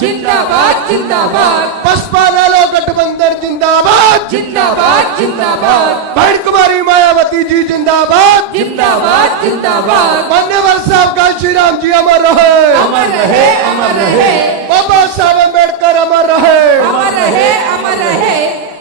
जिंदाबाद जिंदाबाद, बसपा लालो गठबंधन जिंदाबाद, जिंदाबाद जिंदाबाद, बहन कुमारी मायावती जी जिंदाबाद, जिंदाबाद जिंदाबाद, मान्यवर साहब कांशी राम जी अमर रहे, अमर रहे अमर रहे, बाबा साहब अम्बेडकर अमर रहे, अमर रहे अमर रहे,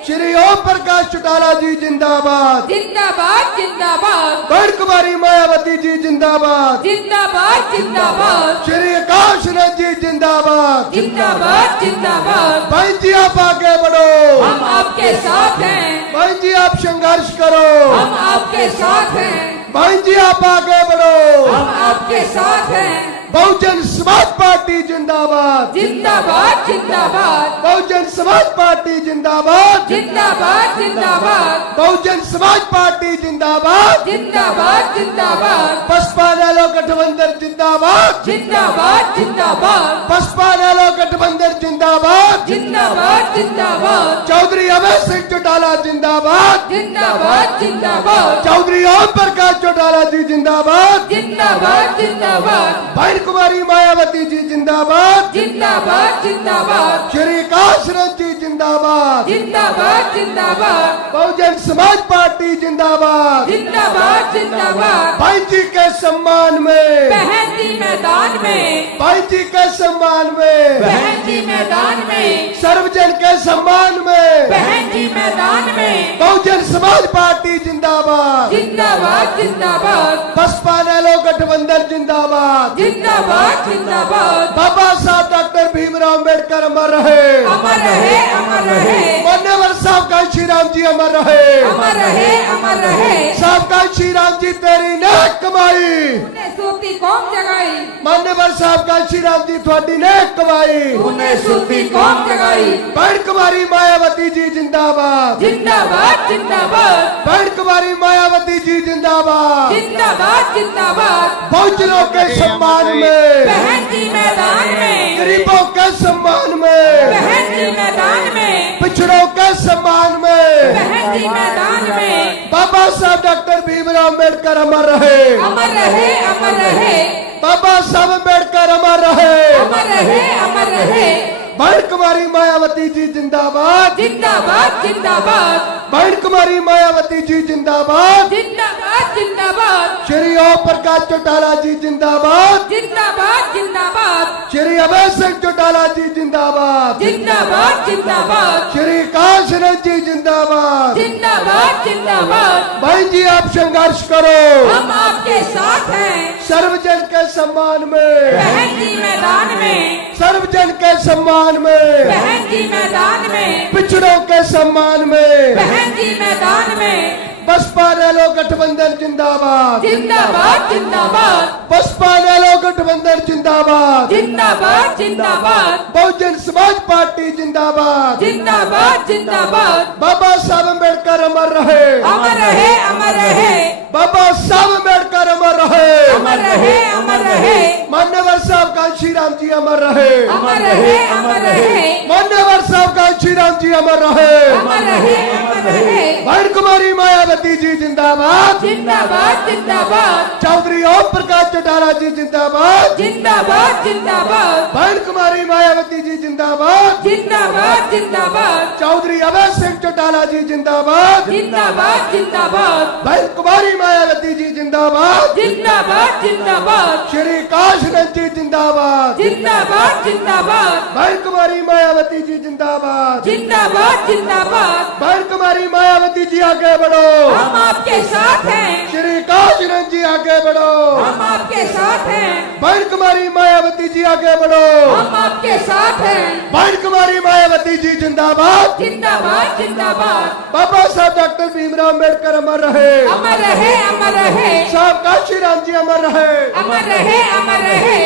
श्री ओम प्रकाश चौटाला जी जिंदाबाद, जिंदाबाद जिंदाबाद, बहन कुमारी मायावती जी जिंदाबाद, जिंदाबाद जिंदाबाद, श्री आकाश रंग जी जिंदाबाद। जिंदाबाद जिंदाबाद, बहन जी आप आगे बढ़ो, हम आपके साथ हैं, बहन जी आप संघर्ष करो, हम आपके साथ हैं, बहन जी आप आगे बढ़ो। हम आपके साथ हैं, बहुजन समाज पार्टी जिंदाबाद, जिंदाबाद जिंदाबाद, बहुजन समाज पार्टी जिंदाबाद, जिंदाबाद जिंदाबाद, बहुजन समाज पार्टी जिंदाबाद, जिंदाबाद जिंदाबाद, बसपा लालो गठबंधन जिंदाबाद, जिंदाबाद जिंदाबाद, बसपा लालो गठबंधन जिंदाबाद, जिंदाबाद जिंदाबाद, चौधरी अभय सिंह चौटाला जिंदाबाद, जिंदाबाद जिंदाबाद, चौधरी ओम प्रकाश चौटाला जी जिंदाबाद, जिंदाबाद जिंदाबाद, बहन कुमारी मायावती जी जिंदाबाद, जिंदाबाद जिंदाबाद, श्री आकाश रंग जी जिंदाबाद, जिंदाबाद जिंदाबाद, बहुजन समाज पार्टी जिंदाबाद। जिंदाबाद जिंदाबाद, भाई जी के सम्मान में, बहन जी मैदान में, भाई जी के सम्मान में, बहन जी मैदान में, सर्वजन के सम्मान में, बहन जी मैदान में, बहुजन समाज पार्टी जिंदाबाद, जिंदाबाद जिंदाबाद, बसपा लालो गठबंधन जिंदाबाद, जिंदाबाद जिंदाबाद, बाबा साहब डॉक्टर भीमराव अम्बेडकर अमर रहे, अमर रहे अमर रहे, मान्यवर साहब कांशी राम जी अमर रहे, अमर रहे अमर रहे, साहब कांशी राम जी तेरी नेक कमाई, तूने सूती कौम जगाई, मान्यवर साहब कांशी राम जी थोड़ी नेक कमाई। तूने सूती कौम जगाई, बहन कुमारी मायावती जी जिंदाबाद, जिंदाबाद जिंदाबाद, बहन कुमारी मायावती जी जिंदाबाद, जिंदाबाद जिंदाबाद, बहुजनों के सम्मान में, बहन जी मैदान में, गरीबों के सम्मान में, बहन जी मैदान में, पिछड़ों के सम्मान में, बहन जी मैदान में, बाबा साहब डॉक्टर भीमराव अम्बेडकर अमर रहे, अमर रहे अमर रहे, बाबा साहब अम्बेडकर अमर रहे, अमर रहे अमर रहे, बहन कुमारी मायावती जी जिंदाबाद, जिंदाबाद जिंदाबाद, बहन कुमारी मायावती जी जिंदाबाद, जिंदाबाद जिंदाबाद, श्री ओम प्रकाश चौटाला जी जिंदाबाद, जिंदाबाद जिंदाबाद, श्री अभय सिंह चौटाला जी जिंदाबाद, जिंदाबाद जिंदाबाद, श्री आकाश रंग जी जिंदाबाद। जिंदाबाद जिंदाबाद, भाई जी आप संघर्ष करो, हम आपके साथ हैं, सर्वजन के सम्मान में, बहन जी मैदान में, सर्वजन के सम्मान में, बहन जी मैदान में, पिछड़ों के सम्मान में, बहन जी मैदान में, बसपा लालो गठबंधन जिंदाबाद, जिंदाबाद जिंदाबाद, बसपा लालो गठबंधन जिंदाबाद, जिंदाबाद जिंदाबाद, बहुजन समाज पार्टी जिंदाबाद, जिंदाबाद जिंदाबाद, बाबा साहब अम्बेडकर अमर रहे, अमर रहे अमर रहे, बाबा साहब अम्बेडकर अमर रहे, अमर रहे अमर रहे, मान्यवर साहब कांशी राम जी अमर रहे, अमर रहे अमर रहे, मान्यवर साहब कांशी राम जी अमर रहे, अमर रहे अमर रहे, बहन कुमारी मायावती जी जिंदाबाद, जिंदाबाद जिंदाबाद, चौधरी ओम प्रकाश चौटाला जी जिंदाबाद, जिंदाबाद जिंदाबाद, बहन कुमारी मायावती जी जिंदाबाद, जिंदाबाद जिंदाबाद, चौधरी अभय सिंह चौटाला जी जिंदाबाद, जिंदाबाद जिंदाबाद, बहन कुमारी मायावती जी जिंदाबाद, जिंदाबाद जिंदाबाद, श्री आकाश रंग जी जिंदाबाद, जिंदाबाद जिंदाबाद, बहन कुमारी मायावती जी जिंदाबाद, जिंदाबाद जिंदाबाद, बहन कुमारी मायावती जी आगे बढ़ो, हम आपके साथ हैं, श्री आकाश रंग जी आगे बढ़ो, हम आपके साथ हैं, बहन कुमारी मायावती जी आगे बढ़ो, हम आपके साथ हैं, बहन कुमारी मायावती जी जिंदाबाद, जिंदाबाद जिंदाबाद, बाबा साहब डॉक्टर भीमराव अम्बेडकर अमर रहे, अमर रहे अमर रहे, साहब कांशी राम जी अमर रहे, अमर रहे अमर रहे,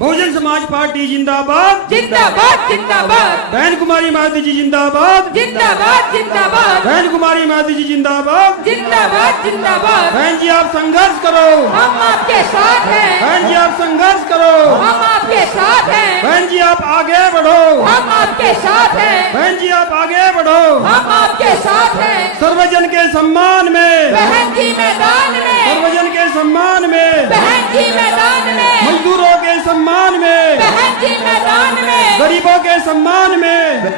बहुजन समाज पार्टी जिंदाबाद, जिंदाबाद जिंदाबाद, बहन कुमारी मायावती जी जिंदाबाद, जिंदाबाद जिंदाबाद, बहन कुमारी मायावती जी जिंदाबाद, जिंदाबाद जिंदाबाद, बहन जी आप संघर्ष करो, हम आपके साथ हैं, बहन जी आप संघर्ष करो, हम आपके साथ हैं, बहन जी आप आगे बढ़ो, हम आपके साथ हैं, बहन जी आप आगे बढ़ो, हम आपके साथ हैं, सर्वजन के सम्मान में, बहन जी मैदान में, सर्वजन के सम्मान में, बहन जी मैदान में, मजदूरों के सम्मान सम्मान में, बहन जी मैदान में, गरीबों के सम्मान में,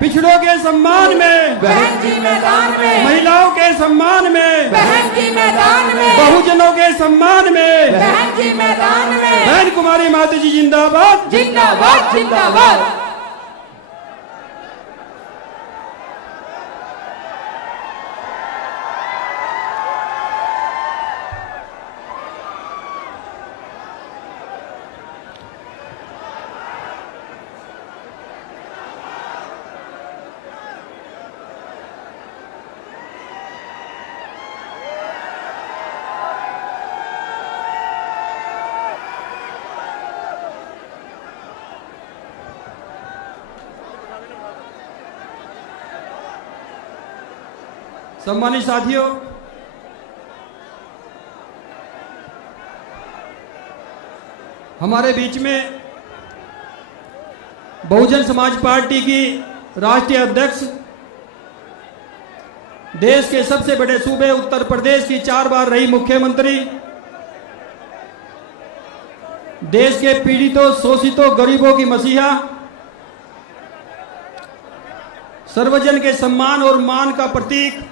पिछड़ों के सम्मान में, बहन जी मैदान में, महिलाओं के सम्मान में, बहन जी मैदान में, बहुजनों के सम्मान में, बहन जी मैदान में, बहन कुमारी माता जी जिंदाबाद। जिंदाबाद जिंदाबाद। सम्मानित साथियों, हमारे बीच में बहुजन समाज पार्टी की राष्ट्रीय अध्यक्ष, देश के सबसे बड़े सूबे उत्तर प्रदेश की 4 बार रही मुख्यमंत्री, देश के पीड़ितों, शोषितों, गरीबों की मसीहा, सर्वजन के सम्मान और मान का प्रतीक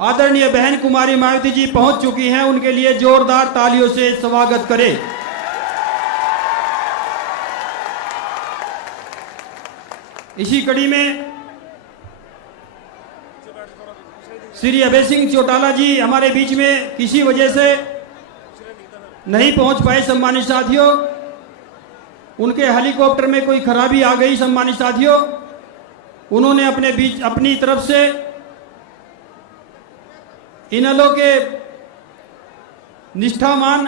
आदरणीय बहन कुमारी मायावती जी पहुंच चुकी हैं। उनके लिए जोरदार तालियों से स्वागत करें। इसी कड़ी में श्री अभय सिंह चौटाला जी हमारे बीच में किसी वजह से नहीं पहुंच पाए। सम्मानित साथियों, उनके हेलीकॉप्टर में कोई खराबी आ गई। सम्मानित साथियों, उन्होंने अपनी तरफ से इनेलो के निष्ठावान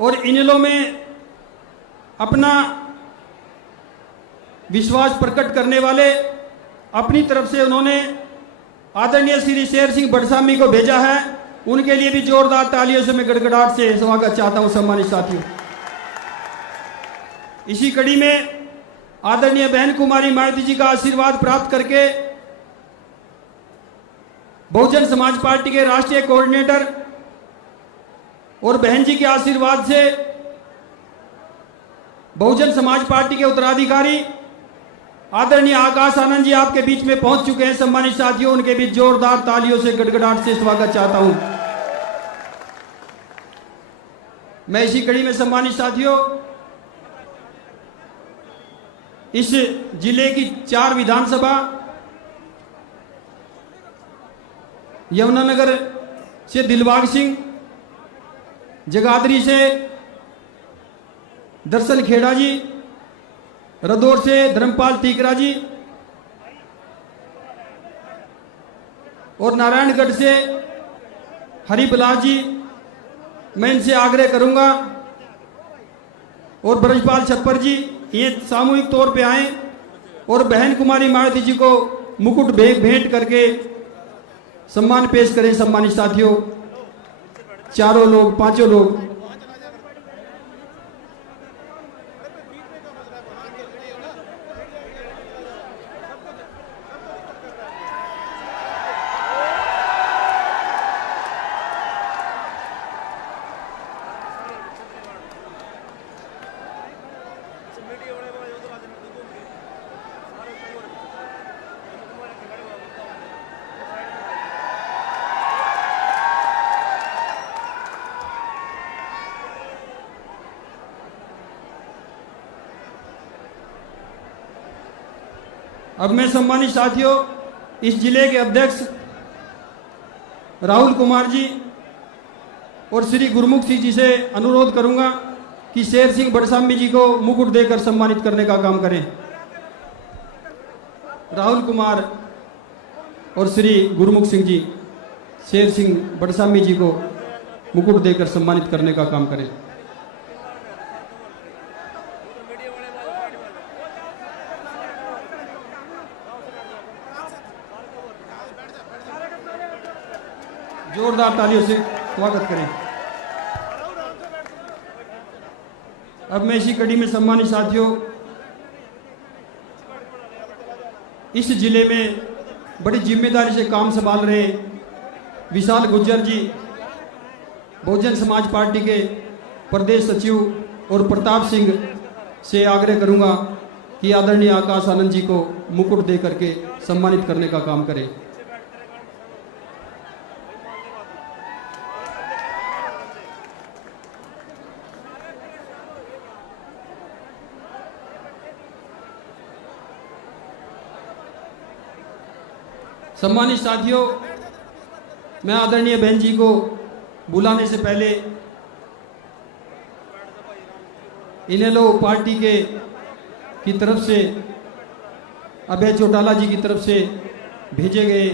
और इनेलो में अपना विश्वास प्रकट करने वाले अपनी तरफ से उन्होंने आदरणीय श्री शेर सिंह बड़सामी को भेजा है। उनके लिए भी जोरदार तालियों से मैं गड़गड़ाहट से स्वागत चाहता हूं। सम्मानित साथियों, इसी कड़ी में आदरणीय बहन कुमारी मायावती जी का आशीर्वाद प्राप्त करके बहुजन समाज पार्टी के राष्ट्रीय कोऑर्डिनेटर और बहन जी के आशीर्वाद से बहुजन समाज पार्टी के उत्तराधिकारी आदरणीय आकाश आनंद जी आपके बीच में पहुंच चुके हैं। सम्मानित साथियों, उनके बीच जोरदार तालियों से गड़गड़ाहट से स्वागत चाहता हूं। मैं इसी कड़ी में सम्मानित साथियों, इस जिले की 4 विधानसभा, यमुनानगर से दिलबाग सिंह, जगाधरी से दर्शन खेड़ा जी, रदौर से धर्मपाल टीकरा जी और नारायणगढ़ से हरिबिलास जी, मैं इनसे आग्रह करूंगा और ब्रजपाल छप्पर जी ये सामूहिक तौर पे आए और बहन कुमारी मायावती जी को मुकुट भेंट करके सम्मान पेश करें। सम्मानित साथियों, चारों लोग, 5 लोग अब मैं सम्मानित साथियों इस जिले के अध्यक्ष राहुल कुमार जी और श्री गुरमुख सिंह जी से अनुरोध करूंगा कि शेर सिंह बड़सामी जी को मुकुट देकर सम्मानित करने का काम करें। राहुल कुमार और श्री गुरमुख सिंह जी शेर सिंह बड़सामी जी को मुकुट देकर सम्मानित करने का काम करें। जोरदार तालियों से स्वागत करें। अब मैं इसी कड़ी में सम्मानित साथियों इस जिले में बड़ी जिम्मेदारी से काम संभाल रहे विशाल गुज्जर जी बहुजन समाज पार्टी के प्रदेश सचिव और प्रताप सिंह से आग्रह करूंगा कि आदरणीय आकाश आनंद जी को मुकुट दे करके सम्मानित करने का काम करें। सम्मानित साथियों, मैं आदरणीय बहन जी को बुलाने से पहले इनेलो पार्टी की तरफ से अभय चौटाला जी की तरफ से भेजे गए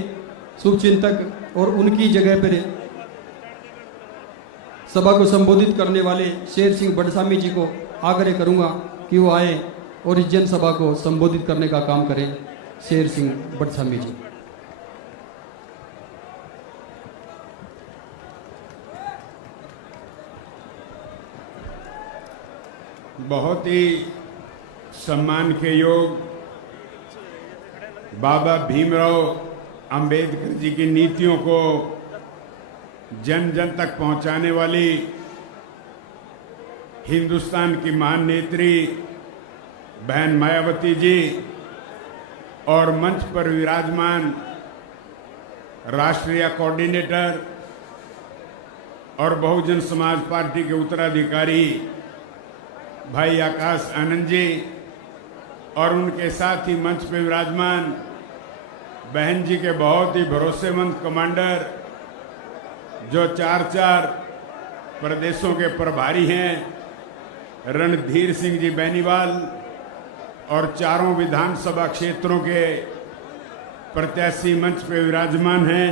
शुभचिंतक और उनकी जगह पर सभा को संबोधित करने वाले शेर सिंह बड़सामी जी को आग्रह करूंगा कि वो आए और इस जनसभा को संबोधित करने का काम करें। शेर सिंह बड़सामी जी। बहुत ही सम्मान के योग बाबा भीमराव अंबेडकर जी की नीतियों को जन जन तक पहुंचाने वाली हिंदुस्तान की महान नेत्री बहन मायावती जी और मंच पर विराजमान राष्ट्रीय कोऑर्डिनेटर और बहुजन समाज पार्टी के उत्तराधिकारी भाई आकाश आनंद जी और उनके साथ ही मंच पर विराजमान बहन जी के बहुत ही भरोसेमंद कमांडर जो 4 प्रदेशों के प्रभारी हैं, रणधीर सिंह जी बेनीवाल और 4 विधानसभा क्षेत्रों के प्रत्याशी मंच पे विराजमान हैं।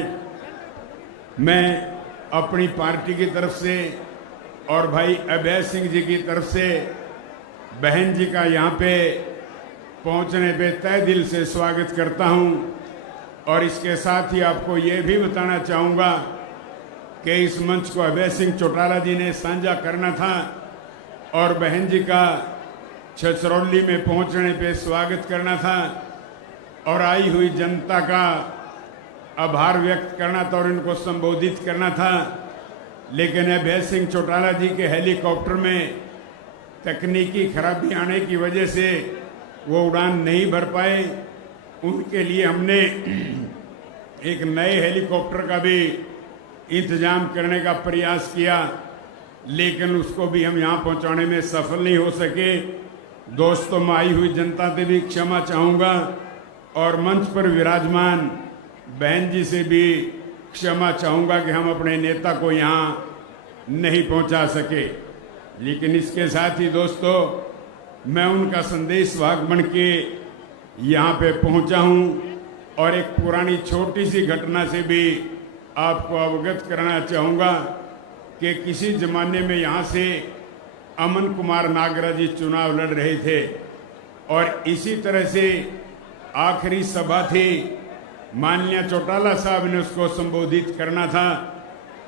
मैं अपनी पार्टी की तरफ से और भाई अभय सिंह जी की तरफ से बहन जी का यहाँ पे पहुँचने पे तहे दिल से स्वागत करता हूँ और इसके साथ ही आपको ये भी बताना चाहूँगा कि इस मंच को अभय सिंह चौटाला जी ने साझा करना था और बहन जी का छछरौली में पहुँचने पे स्वागत करना था और आई हुई जनता का आभार व्यक्त करना था और इनको संबोधित करना था, लेकिन अभय सिंह चौटाला जी के हेलीकॉप्टर में तकनीकी खराबी आने की वजह से वो उड़ान नहीं भर पाए। उनके लिए हमने एक नए हेलीकॉप्टर का भी इंतजाम करने का प्रयास किया, लेकिन उसको भी हम यहाँ पहुँचाने में सफल नहीं हो सके। दोस्तों, मैं आई हुई जनता से भी क्षमा चाहूँगा और मंच पर विराजमान बहन जी से भी क्षमा चाहूँगा कि हम अपने नेता को यहाँ नहीं पहुँचा सके। लेकिन इसके साथ ही दोस्तों, मैं उनका संदेश वाहक बन के यहाँ पे पहुँचा हूँ और एक पुरानी छोटी सी घटना से भी आपको अवगत कराना चाहूँगा कि किसी ज़माने में यहाँ से अमन कुमार नागरा जी चुनाव लड़ रहे थे और इसी तरह से आखिरी सभा थी, माननीय चौटाला साहब ने उसको संबोधित करना था,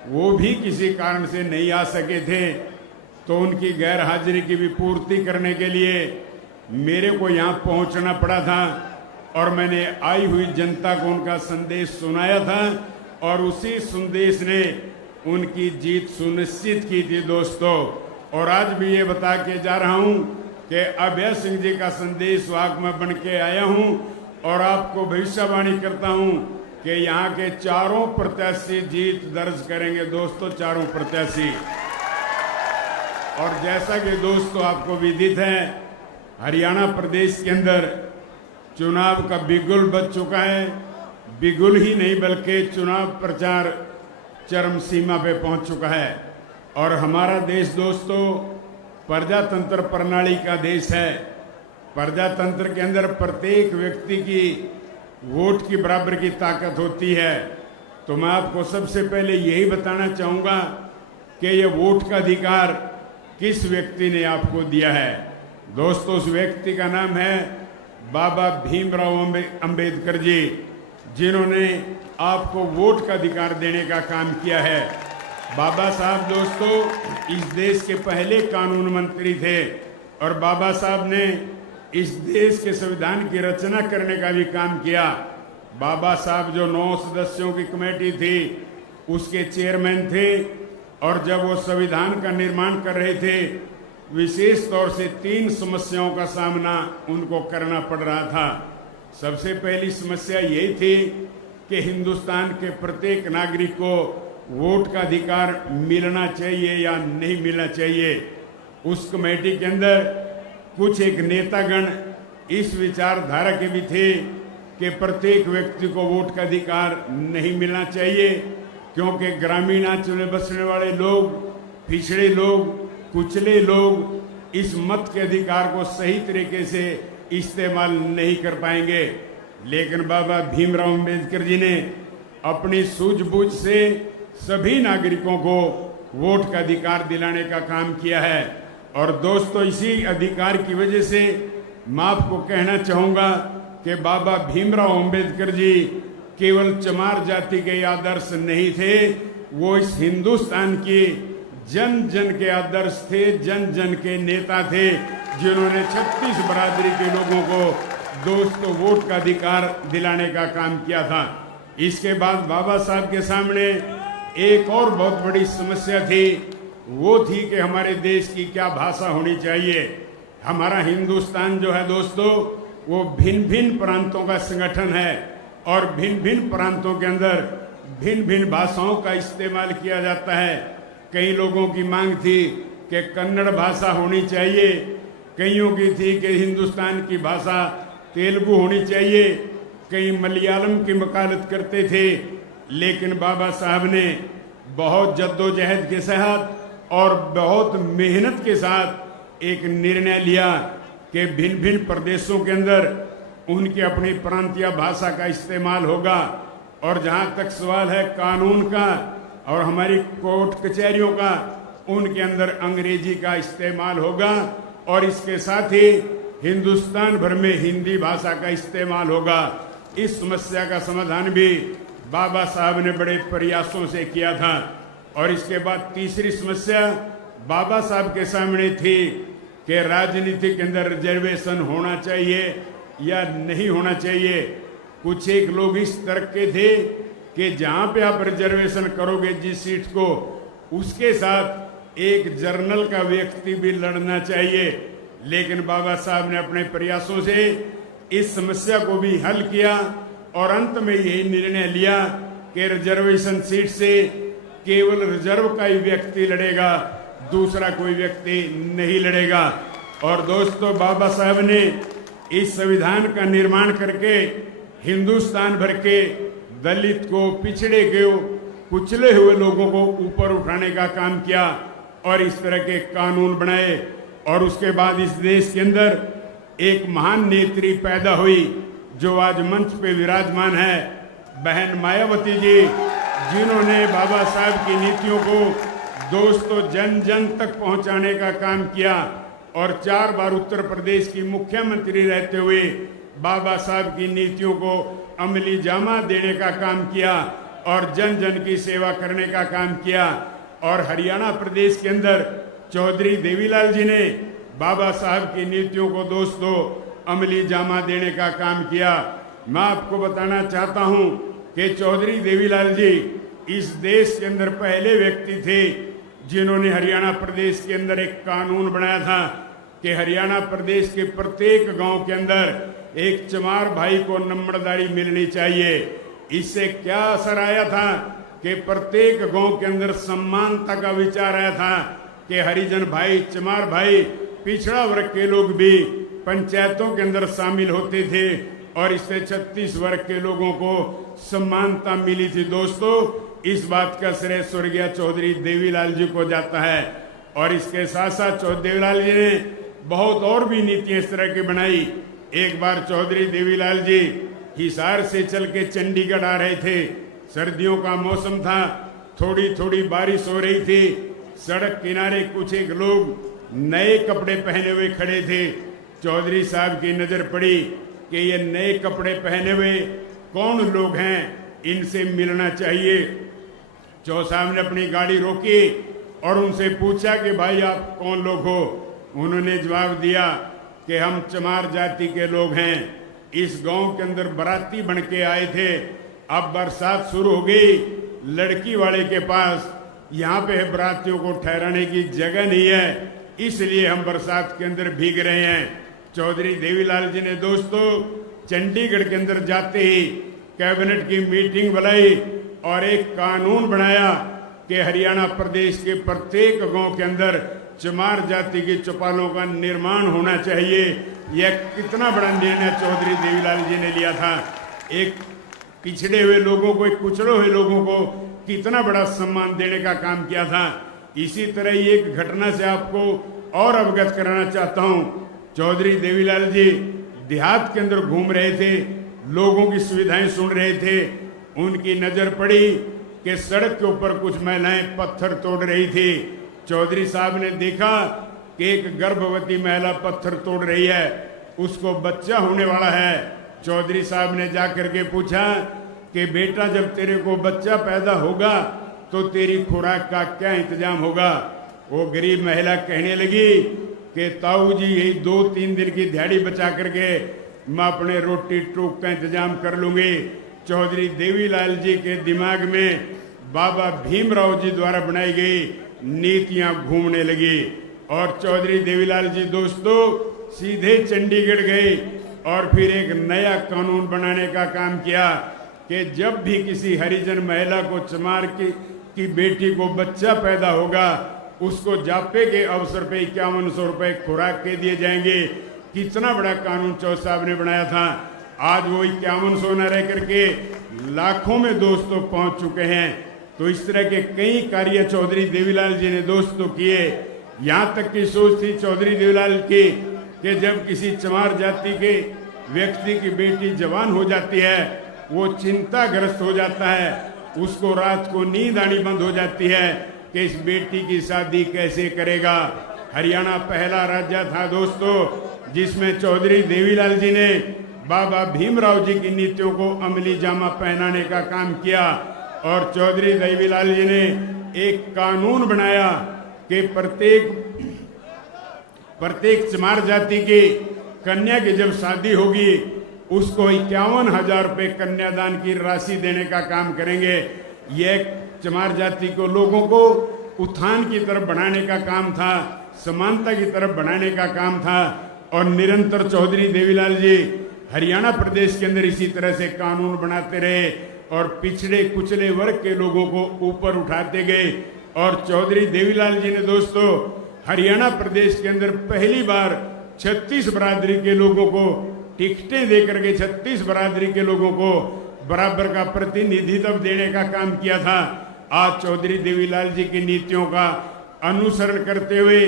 वो भी किसी कारण से नहीं आ सके थे, तो उनकी गैर हाजिरी की भी पूर्ति करने के लिए मेरे को यहाँ पहुँचना पड़ा था और मैंने आई हुई जनता को उनका संदेश सुनाया था और उसी संदेश ने उनकी जीत सुनिश्चित की थी दोस्तों। और आज भी ये बता के जा रहा हूँ कि अभय सिंह जी का संदेश वाहक में बन के आया हूँ और आपको भविष्यवाणी करता हूँ कि यहाँ के 4 प्रत्याशी जीत दर्ज करेंगे दोस्तों, 4 प्रत्याशी। और जैसा कि दोस्तों आपको विदित है, हरियाणा प्रदेश के अंदर चुनाव का बिगुल बज चुका है। बिगुल ही नहीं बल्कि चुनाव प्रचार चरम सीमा पे पहुंच चुका है और हमारा देश दोस्तों प्रजातंत्र प्रणाली का देश है। प्रजातंत्र के अंदर प्रत्येक व्यक्ति की वोट की बराबर की ताकत होती है। तो मैं आपको सबसे पहले यही बताना चाहूँगा कि ये वोट का अधिकार किस व्यक्ति ने आपको दिया है। दोस्तों, उस व्यक्ति का नाम है बाबा भीमराव अंबेडकर जी, जिन्होंने आपको वोट का अधिकार देने का काम किया है। बाबा साहब दोस्तों इस देश के पहले कानून मंत्री थे और बाबा साहब ने इस देश के संविधान की रचना करने का भी काम किया। बाबा साहब जो 9 सदस्यों की कमेटी थी उसके चेयरमैन थे और जब वो संविधान का निर्माण कर रहे थे, विशेष तौर से 3 समस्याओं का सामना उनको करना पड़ रहा था। सबसे पहली समस्या यही थी कि हिंदुस्तान के प्रत्येक नागरिक को वोट का अधिकार मिलना चाहिए या नहीं मिलना चाहिए। उस कमेटी के अंदर कुछ एक नेतागण इस विचारधारा के भी थे कि प्रत्येक व्यक्ति को वोट का अधिकार नहीं मिलना चाहिए, क्योंकि ग्रामीण अंचल में बसने वाले लोग, पिछड़े लोग, कुचले लोग इस मत के अधिकार को सही तरीके से इस्तेमाल नहीं कर पाएंगे। लेकिन बाबा भीमराव अंबेडकर जी ने अपनी सूझबूझ से सभी नागरिकों को वोट का अधिकार दिलाने का काम किया है। और दोस्तों, इसी अधिकार की वजह से मैं आपको कहना चाहूँगा कि बाबा भीमराव अंबेडकर जी केवल चमार जाति के आदर्श नहीं थे, वो इस हिंदुस्तान की जन जन के आदर्श थे, जन जन के नेता थे, जिन्होंने 36 बरादरी के लोगों को दोस्तों वोट का अधिकार दिलाने का काम किया था। इसके बाद बाबा साहब के सामने एक और बहुत बड़ी समस्या थी, वो थी कि हमारे देश की क्या भाषा होनी चाहिए। हमारा हिंदुस्तान जो है दोस्तों, वो भिन्न भिन्न प्रांतों का संगठन है और भिन्न भिन्न प्रांतों के अंदर भिन्न भिन्न भाषाओं का इस्तेमाल किया जाता है। कई लोगों की मांग थी कि कन्नड़ भाषा होनी चाहिए, कईयों की थी कि हिंदुस्तान की भाषा तेलुगु होनी चाहिए, कई मलयालम की वकालत करते थे। लेकिन बाबा साहब ने बहुत जद्दोजहद के साथ और बहुत मेहनत के साथ एक निर्णय लिया कि भिन्न भिन्न प्रदेशों के अंदर उनकी अपनी प्रांतीय भाषा का इस्तेमाल होगा। और जहाँ तक सवाल है कानून का और हमारी कोर्ट कचहरियों का, उनके अंदर अंग्रेजी का इस्तेमाल होगा और इसके साथ ही हिंदुस्तान भर में हिंदी भाषा का इस्तेमाल होगा। इस समस्या का समाधान भी बाबा साहब ने बड़े प्रयासों से किया था। और इसके बाद तीसरी समस्या बाबा साहब के सामने थी कि राजनीति के अंदर रिजर्वेशन होना चाहिए या नहीं होना चाहिए। कुछ एक लोग इस तरह के थे कि जहां पे आप रिजर्वेशन करोगे जिस सीट को, उसके साथ एक जर्नल का व्यक्ति भी लड़ना चाहिए। लेकिन बाबा साहब ने अपने प्रयासों से इस समस्या को भी हल किया और अंत में यही निर्णय लिया कि रिजर्वेशन सीट से केवल रिजर्व का ही व्यक्ति लड़ेगा, दूसरा कोई व्यक्ति नहीं लड़ेगा। और दोस्तों, बाबा साहब ने इस संविधान का निर्माण करके हिंदुस्तान भर के दलित को, पिछड़े को, कुचले हुए लोगों को ऊपर उठाने का काम किया और इस तरह के कानून बनाए। और उसके बाद इस देश के अंदर एक महान नेत्री पैदा हुई जो आज मंच पे विराजमान है, बहन मायावती जी, जिन्होंने बाबा साहब की नीतियों को दोस्तों जन जन तक पहुंचाने का काम किया। और 4 बार उत्तर प्रदेश की मुख्यमंत्री रहते हुए बाबा साहब की नीतियों को अमली जामा देने का काम किया और जन जन की सेवा करने का काम किया। और हरियाणा प्रदेश के अंदर चौधरी देवीलाल जी ने बाबा साहब की नीतियों को दोस्तों अमली जामा देने का काम किया। मैं आपको बताना चाहता हूं कि चौधरी देवीलाल जी इस देश के अंदर पहले व्यक्ति थे जिन्होंने हरियाणा प्रदेश के अंदर एक कानून बनाया था कि हरियाणा प्रदेश के प्रत्येक गांव के अंदर एक चमार भाई को नंबरदारी मिलनी चाहिए। इससे क्या असर आया था कि प्रत्येक गांव के अंदर समानता का विचार आया था कि हरिजन भाई, चमार भाई, पिछड़ा वर्ग के लोग भी पंचायतों के अंदर शामिल होते थे और इससे 36 वर्ग के लोगों को समानता मिली थी। दोस्तों, इस बात का श्रेय स्वर्गीय चौधरी देवीलाल जी को जाता है। और इसके साथ साथ चौधरी देवीलाल जी ने बहुत और भी नीतियां इस तरह की बनाई। एक बार चौधरी देवीलाल जी हिसार से चल के चंडीगढ़ आ रहे थे, सर्दियों का मौसम था, थोड़ी थोड़ी बारिश हो रही थी। सड़क किनारे कुछ एक लोग नए कपड़े पहने हुए खड़े थे। चौधरी साहब की नजर पड़ी कि ये नए कपड़े पहने हुए कौन लोग हैं, इनसे मिलना चाहिए। चौ साहब ने अपनी गाड़ी रोकी और उनसे पूछा कि भाई आप कौन लोग हो। उन्होंने जवाब दिया कि हम चमार जाति के लोग हैं, इस गांव के अंदर बाराती बन के आए थे। अब बरसात शुरू हो गई, लड़की वाले के पास यहाँ पे बरातियों को ठहराने की जगह नहीं है, इसलिए हम बरसात के अंदर भीग रहे हैं। चौधरी देवीलाल जी ने दोस्तों चंडीगढ़ के अंदर जाते ही कैबिनेट की मीटिंग बुलाई और एक कानून बनाया कि हरियाणा प्रदेश के प्रत्येक गांव के अंदर चमार जाति की चौपालों का निर्माण होना चाहिए। यह कितना बड़ा निर्णय चौधरी देवीलाल जी ने लिया था। एक पिछड़े हुए लोगों को, एक कुचले हुए लोगों को कितना बड़ा सम्मान देने का काम किया था। इसी तरह ही एक घटना से आपको और अवगत कराना चाहता हूं। चौधरी देवीलाल जी देहात के अंदर घूम रहे थे, लोगों की सुविधाएं सुन रहे थे। उनकी नजर पड़ी कि सड़क के ऊपर कुछ महिलाएं पत्थर तोड़ रही थी। चौधरी साहब ने देखा कि एक गर्भवती महिला पत्थर तोड़ रही है, उसको बच्चा होने वाला है। चौधरी साहब ने जाकर के पूछा कि बेटा, जब तेरे को बच्चा पैदा होगा तो तेरी खुराक का क्या इंतजाम होगा। वो गरीब महिला कहने लगी कि ताऊ जी यही 2-3 दिन की दिहाड़ी बचा करके मैं अपने रोटी टूक का इंतजाम कर लूंगी। चौधरी देवीलाल जी के दिमाग में बाबा भीमराव जी द्वारा बनाई गई नीतियां घूमने लगी और चौधरी देवीलाल जी दोस्तों सीधे चंडीगढ़ गए और फिर एक नया कानून बनाने का काम किया कि जब भी किसी हरिजन महिला को चमार की बेटी को बच्चा पैदा होगा उसको जापे के अवसर पे 5100 रुपए खुराक के दिए जाएंगे। कितना बड़ा कानून चौधरी साहब ने बनाया था। आज वो 5100 न रह करके लाखों में दोस्तों पहुंच चुके हैं। तो इस तरह के कई कार्य चौधरी देवीलाल जी ने दोस्तों किए। यहाँ तक की सोच थी चौधरी देवीलाल की कि जब किसी चमार जाति के व्यक्ति की बेटी जवान हो जाती है, वो चिंताग्रस्त हो जाता है, उसको रात को नींद आनी बंद हो जाती है कि इस बेटी की शादी कैसे करेगा। हरियाणा पहला राज्य था दोस्तों जिसमें चौधरी देवीलाल जी ने बाबा भीमराव जी की नीतियों को अमली जामा पहनाने का काम किया और चौधरी देवीलाल जी ने एक कानून बनाया कि प्रत्येक चमार जाति की कन्या की जब शादी होगी उसको 51,000 रुपए कन्यादान की राशि देने का काम करेंगे। यह चमार जाति को लोगों को उत्थान की तरफ बढ़ाने का काम था, समानता की तरफ बढ़ाने का काम था और निरंतर चौधरी देवीलाल जी हरियाणा प्रदेश के अंदर इसी तरह से कानून बनाते रहे और पिछड़े कुचले वर्ग के लोगों को ऊपर उठाते गए। और चौधरी देवीलाल जी ने दोस्तों हरियाणा प्रदेश के अंदर पहली बार 36 बरादरी के लोगों को टिकटें देकर के 36 बरादरी के लोगों को बराबर का प्रतिनिधित्व देने का काम किया था। आज चौधरी देवीलाल जी की नीतियों का अनुसरण करते हुए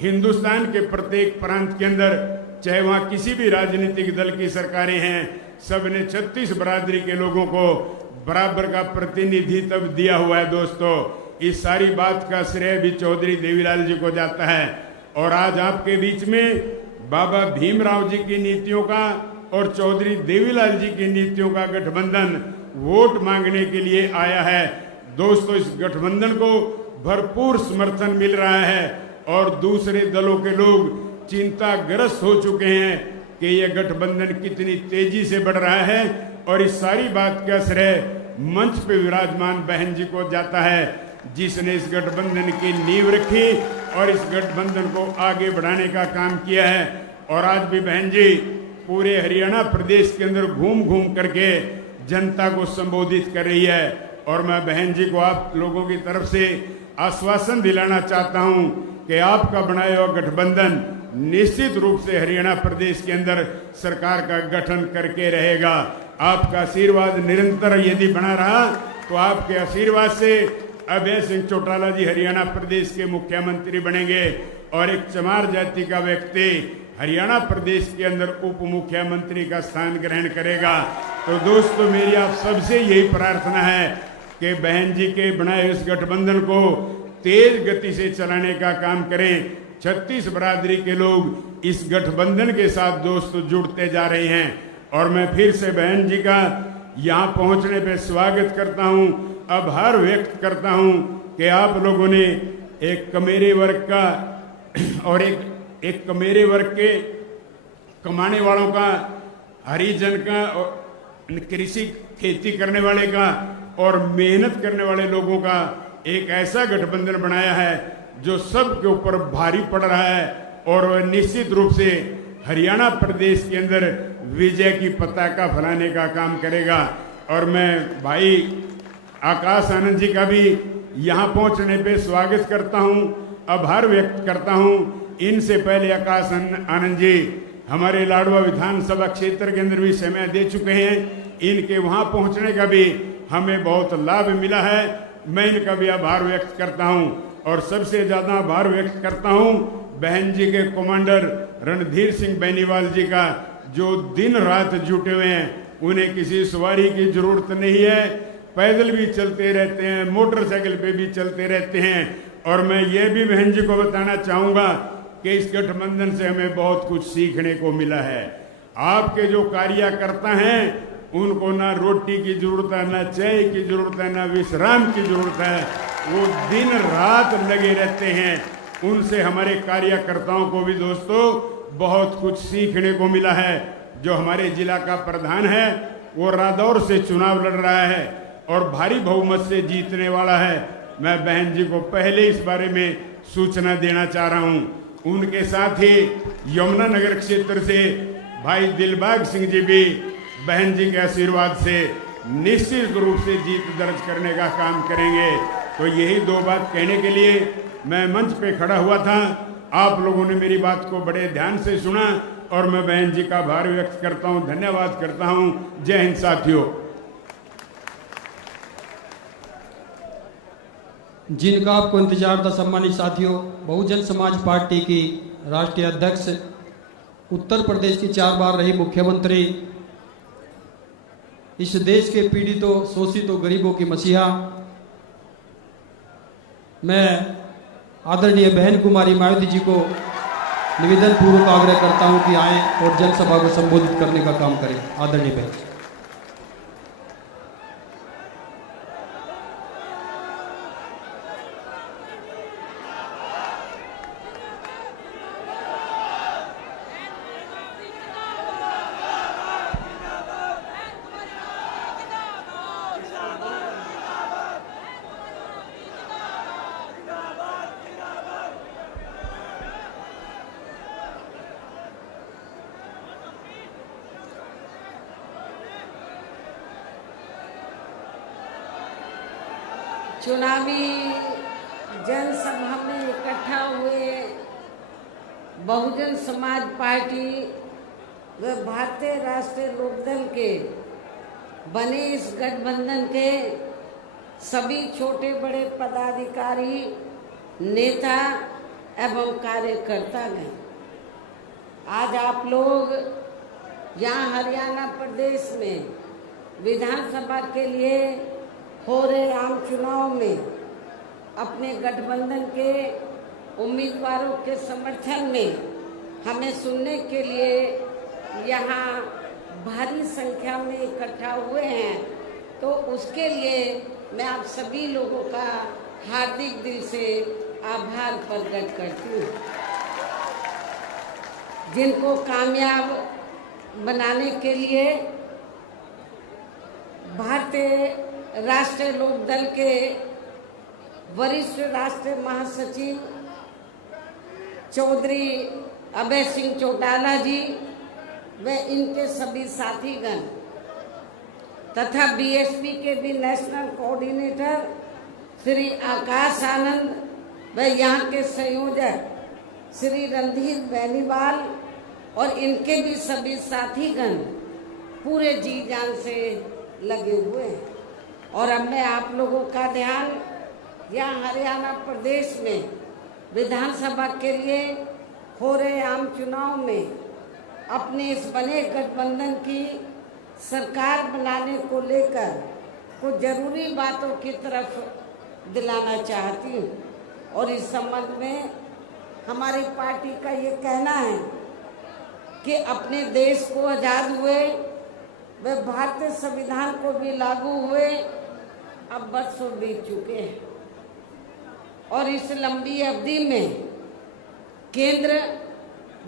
हिंदुस्तान के प्रत्येक प्रांत के अंदर चाहे वहां किसी भी राजनीतिक दल की सरकारें हैं, सबने 36 बरादरी के लोगों को बराबर का प्रतिनिधित्व दिया हुआ है। दोस्तों इस सारी बात का श्रेय भी चौधरी देवीलाल जी को जाता है। और आज आपके बीच में बाबा भीमराव जी की नीतियों का और चौधरी देवीलाल जी की नीतियों का गठबंधन वोट मांगने के लिए आया है। दोस्तों इस गठबंधन को भरपूर समर्थन मिल रहा है और दूसरे दलों के लोग चिंताग्रस्त हो चुके हैं कि यह गठबंधन कितनी तेजी से बढ़ रहा है और इस सारी बात का श्रेय मंच पे विराजमान बहन जी को जाता है जिसने इस गठबंधन की नींव रखी और इस गठबंधन को आगे बढ़ाने का काम किया है। और आज भी बहन जी पूरे हरियाणा प्रदेश के अंदर घूम घूम करके जनता को संबोधित कर रही है और मैं बहन जी को आप लोगों की तरफ से आश्वासन दिलाना चाहता हूं कि आपका बनाया हुआ गठबंधन निश्चित रूप से हरियाणा प्रदेश के अंदर सरकार का गठन करके रहेगा। आपका आशीर्वाद निरंतर यदि बना रहा तो आपके आशीर्वाद से अभय सिंह चौटाला जी हरियाणा प्रदेश के मुख्यमंत्री बनेंगे और एक चमार जाति का व्यक्ति हरियाणा प्रदेश के अंदर उप मुख्यमंत्री का स्थान ग्रहण करेगा। तो दोस्तों मेरी आप सबसे यही प्रार्थना है कि बहन जी के बनाए इस गठबंधन को तेज गति से चलाने का काम करें। 36 बरादरी के लोग इस गठबंधन के साथ दोस्तों जुड़ते जा रहे हैं और मैं फिर से बहन जी का यहाँ पहुँचने पे स्वागत करता हूँ, आभार व्यक्त करता हूँ कि आप लोगों ने एक कमेरे वर्ग का और एक कमेरे वर्ग के कमाने वालों का, हरिजन का, कृषि खेती करने वाले का और मेहनत करने वाले लोगों का एक ऐसा गठबंधन बनाया है जो सबके ऊपर भारी पड़ रहा है और वह निश्चित रूप से हरियाणा प्रदेश के अंदर विजय की पताका फहराने का काम करेगा। और मैं भाई आकाश आनंद जी का भी यहाँ पहुँचने पे स्वागत करता हूँ, आभार व्यक्त करता हूँ। इनसे पहले आकाश आनंद जी हमारे लाडवा विधानसभा क्षेत्र के अंदर भी समय दे चुके हैं। इनके वहाँ पहुँचने का भी हमें बहुत लाभ मिला है। मैं इनका भी आभार व्यक्त करता हूँ और सबसे ज़्यादा आभार व्यक्त करता हूँ बहन जी के कमांडर रणधीर सिंह बेनीवाल जी का, जो दिन रात जुटे हुए हैं। उन्हें किसी सवारी की जरूरत नहीं है, पैदल भी चलते रहते हैं, मोटरसाइकिल पे भी चलते रहते हैं। और मैं ये भी बहन जी को बताना चाहूँगा कि इस गठबंधन से हमें बहुत कुछ सीखने को मिला है। आपके जो कार्यकर्ता हैं उनको ना रोटी की जरूरत है, ना चाय की जरूरत है, ना विश्राम की जरूरत है, वो दिन रात लगे रहते हैं। उनसे हमारे कार्यकर्ताओं को भी दोस्तों बहुत कुछ सीखने को मिला है। जो हमारे जिला का प्रधान है वो रादौर से चुनाव लड़ रहा है और भारी बहुमत से जीतने वाला है। मैं बहन जी को पहले इस बारे में सूचना देना चाह रहा हूँ। उनके साथ ही यमुनानगर क्षेत्र से भाई दिलबाग सिंह जी भी बहन जी के आशीर्वाद से निश्चित रूप से जीत दर्ज करने का काम करेंगे। तो यही दो बात कहने के लिए मैं मंच पे खड़ा हुआ था। आप लोगों ने मेरी बात को बड़े ध्यान से सुना और मैं बहन जी का आभार व्यक्त करता हूं, धन्यवाद करता हूं। जय हिंद साथियों। जिनका आपको इंतजार था सम्मानित साथियों, बहुजन समाज पार्टी की राष्ट्रीय अध्यक्ष, उत्तर प्रदेश की 4 बार रही मुख्यमंत्री, इस देश के पीड़ितों शोषितों गरीबों की मसीहा, मैं आदरणीय बहन कुमारी मायावती जी को निवेदन पूर्वक आग्रह करता हूं कि आए और जनसभा को संबोधित करने का काम करें। आदरणीय बहन। चुनावी जनसभा में इकट्ठा हुए बहुजन समाज पार्टी व भारतीय राष्ट्रीय लोकदल के बने इस गठबंधन के सभी छोटे बड़े पदाधिकारी, नेता एवं कार्यकर्तागण, आज आप लोग यहाँ हरियाणा प्रदेश में विधानसभा के लिए हो रहे आम चुनाव में अपने गठबंधन के उम्मीदवारों के समर्थन में हमें सुनने के लिए यहाँ भारी संख्या में इकट्ठा हुए हैं। तो उसके लिए मैं आप सभी लोगों का हार्दिक दिल से आभार प्रकट करती हूँ, जिनको कामयाब बनाने के लिए भारतीय राष्ट्रीय लोकदल के वरिष्ठ राष्ट्रीय महासचिव चौधरी अभय सिंह चौटाला जी व इनके सभी साथीगण तथा बीएसपी के भी नेशनल कोऑर्डिनेटर श्री आकाश आनंद व यहाँ के संयोजक श्री रणधीर बेनीवाल और इनके भी सभी साथीगण पूरे जी जान से लगे हुए हैं। और अब मैं आप लोगों का ध्यान यहाँ हरियाणा प्रदेश में विधानसभा के लिए हो रहे आम चुनाव में अपने इस बने गठबंधन की सरकार बनाने को लेकर कुछ जरूरी बातों की तरफ दिलाना चाहती हूँ। और इस संबंध में हमारी पार्टी का ये कहना है कि अपने देश को आज़ाद हुए व भारतीय संविधान को भी लागू हुए अब बरसों बीत चुके हैं और इस लंबी अवधि में केंद्र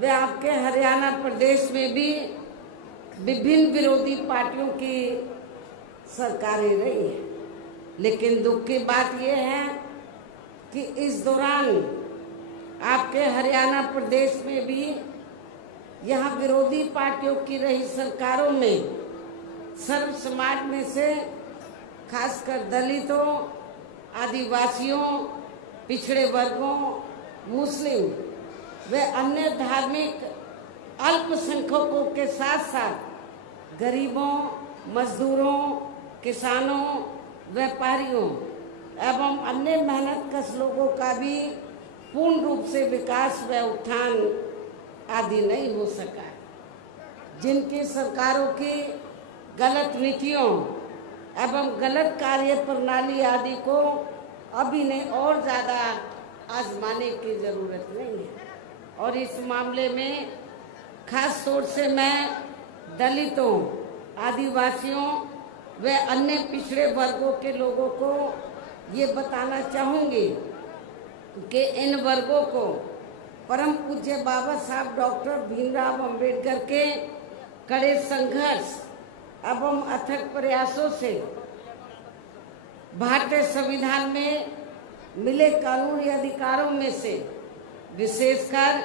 व आपके हरियाणा प्रदेश में भी विभिन्न विरोधी पार्टियों की सरकारें रही हैं। लेकिन दुख की बात यह है कि इस दौरान आपके हरियाणा प्रदेश में भी यहाँ विरोधी पार्टियों की रही सरकारों में सर्व समाज में से खासकर दलितों, आदिवासियों, पिछड़े वर्गों, मुस्लिम व अन्य धार्मिक अल्पसंख्यकों के साथ साथ गरीबों, मजदूरों, किसानों, व्यापारियों एवं अन्य मेहनतकश लोगों का भी पूर्ण रूप से विकास व उत्थान आदि नहीं हो सका, जिनकी सरकारों की गलत नीतियों एवं गलत कार्य प्रणाली आदि को अभी नहीं और ज़्यादा आजमाने की ज़रूरत नहीं है। और इस मामले में खास तौर से मैं दलितों, आदिवासियों व अन्य पिछड़े वर्गों के लोगों को ये बताना चाहूँगी कि इन वर्गों को परम पूज्य बाबा साहब डॉक्टर भीमराव अंबेडकर के कड़े संघर्ष एवं अथक प्रयासों से भारतीय संविधान में मिले कानूनी अधिकारों में से विशेषकर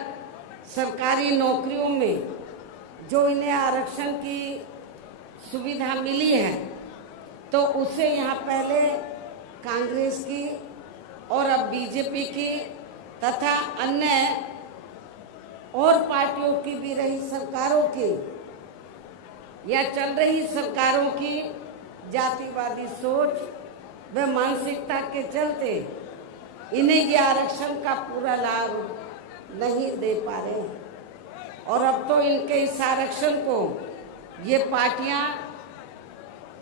सरकारी नौकरियों में जो इन्हें आरक्षण की सुविधा मिली है, तो उसे यहाँ पहले कांग्रेस की और अब बीजेपी की तथा अन्य और पार्टियों की भी रही सरकारों की या चल रही सरकारों की जातिवादी सोच व मानसिकता के चलते इन्हें ये आरक्षण का पूरा लाभ नहीं दे पा रहे हैं। और अब तो इनके इस आरक्षण को ये पार्टियां,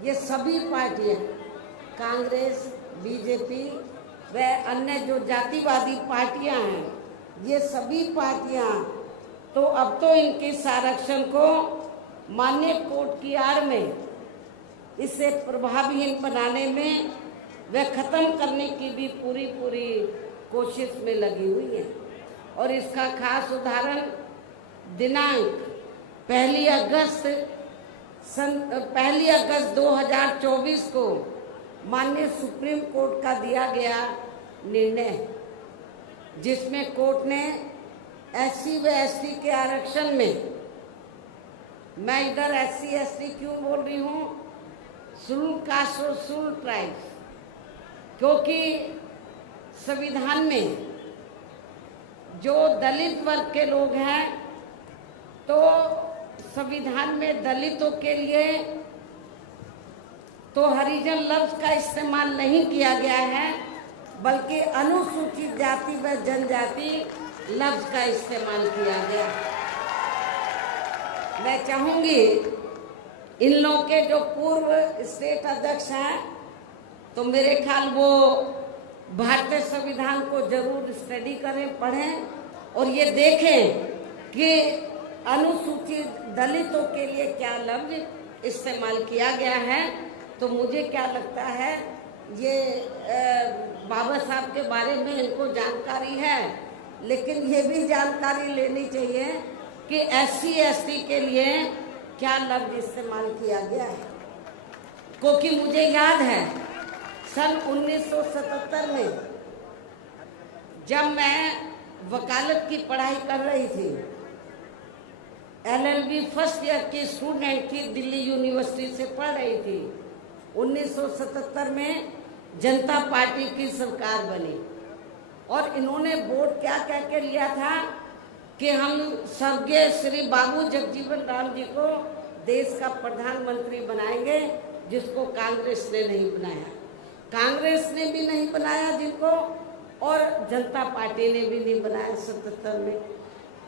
ये सभी पार्टियां, कांग्रेस, बीजेपी व अन्य जो जातिवादी पार्टियां हैं, ये सभी पार्टियां तो अब तो इनके इस आरक्षण को मान्य कोर्ट की आड़ में इसे प्रभावहीन बनाने में व खत्म करने की भी पूरी कोशिश में लगी हुई है। और इसका खास उदाहरण दिनांक 1 अगस्त 2024 को माननीय सुप्रीम कोर्ट का दिया गया निर्णय, जिसमें कोर्ट ने SC व ST के आरक्षण में, मैं इधर SC ST क्यों बोल रही हूँ, शेड्यूल कास्ट और शेड्यूल ट्राइब्स, क्योंकि संविधान में जो दलित वर्ग के लोग हैं, तो संविधान में दलितों के लिए तो हरिजन लफ्ज का इस्तेमाल नहीं किया गया है, बल्कि अनुसूचित जाति व जनजाति लफ्ज का इस्तेमाल किया गया। मैं चाहूंगी इन लोगों के जो पूर्व स्टेट अध्यक्ष हैं, तो मेरे ख्याल वो भारतीय संविधान को जरूर स्टडी करें, पढ़ें और ये देखें कि अनुसूचित दलितों के लिए क्या लफ्ज इस्तेमाल किया गया है। तो मुझे क्या लगता है, ये बाबा साहब के बारे में इनको जानकारी है, लेकिन ये भी जानकारी लेनी चाहिए कि SC ST के लिए क्या लफ्ज इस्तेमाल किया गया है। क्योंकि मुझे याद है सन 1977 में जब मैं वकालत की पढ़ाई कर रही थी, LLB फर्स्ट ईयर की स्टूडेंट थी, दिल्ली यूनिवर्सिटी से पढ़ रही थी। 1977 में जनता पार्टी की सरकार बनी और इन्होंने वोट क्या कह के लिया था कि हम स्वर्गीय श्री बाबू जगजीवन राम जी को देश का प्रधानमंत्री बनाएंगे, जिसको कांग्रेस ने नहीं बनाया। कांग्रेस ने भी नहीं बनाया जिनको, और जनता पार्टी ने भी नहीं बनाया 77 में।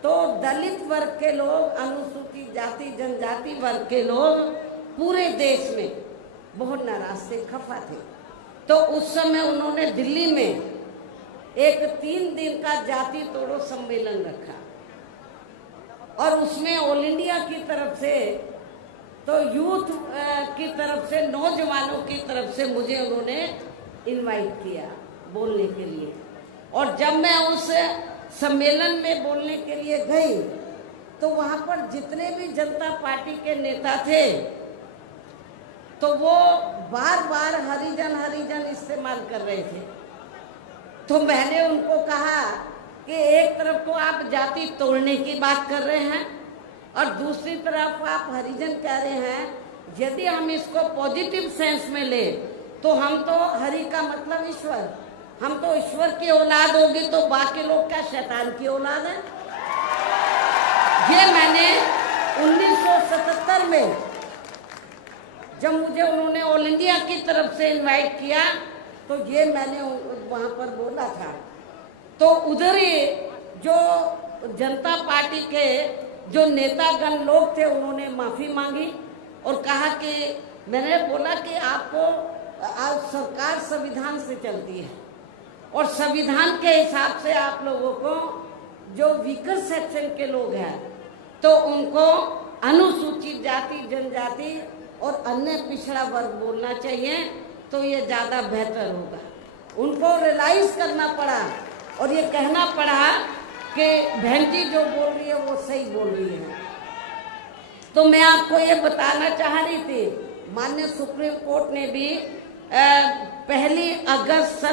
तो दलित वर्ग के लोग, अनुसूचित जाति जनजाति वर्ग के लोग पूरे देश में बहुत नाराज थे, खफा थे। तो उस समय उन्होंने दिल्ली में एक 3 दिन का जाति तोड़ो सम्मेलन रखा और उसमें ऑल इंडिया की तरफ से, तो यूथ की तरफ से, नौजवानों की तरफ से मुझे उन्होंने इनवाइट किया बोलने के लिए। और जब मैं उस सम्मेलन में बोलने के लिए गई, तो वहाँ पर जितने भी जनता पार्टी के नेता थे, तो वो बार बार हरिजन हरिजन इस्तेमाल कर रहे थे। तो मैंने उनको कहा कि एक तरफ तो आप जाति तोड़ने की बात कर रहे हैं और दूसरी तरफ आप हरिजन कह रहे हैं। यदि हम इसको पॉजिटिव सेंस में ले तो हम तो हरि का मतलब ईश्वर, हम तो ईश्वर की औलाद होगी, तो बाकी लोग क्या शैतान की औलाद है? ये मैंने 1977 में जब मुझे उन्होंने ऑल इंडिया की तरफ से इनवाइट किया तो ये मैंने वहां पर बोला था। तो उधर ही जो जनता पार्टी के जो नेतागण लोग थे उन्होंने माफी मांगी और कहा कि मैंने बोला कि आपको सरकार संविधान से चलती है और संविधान के हिसाब से आप लोगों को जो वीकर सेक्शन के लोग हैं तो उनको अनुसूचित जाति, जनजाति और अन्य पिछड़ा वर्ग बोलना चाहिए, तो ये ज़्यादा बेहतर होगा। उनको रियलाइज करना पड़ा और ये कहना पड़ा कि बहन जी जो बोल रही है वो सही बोल रही है। तो मैं आपको ये बताना चाह रही थी, माननीय सुप्रीम कोर्ट ने भी 1 अगस्त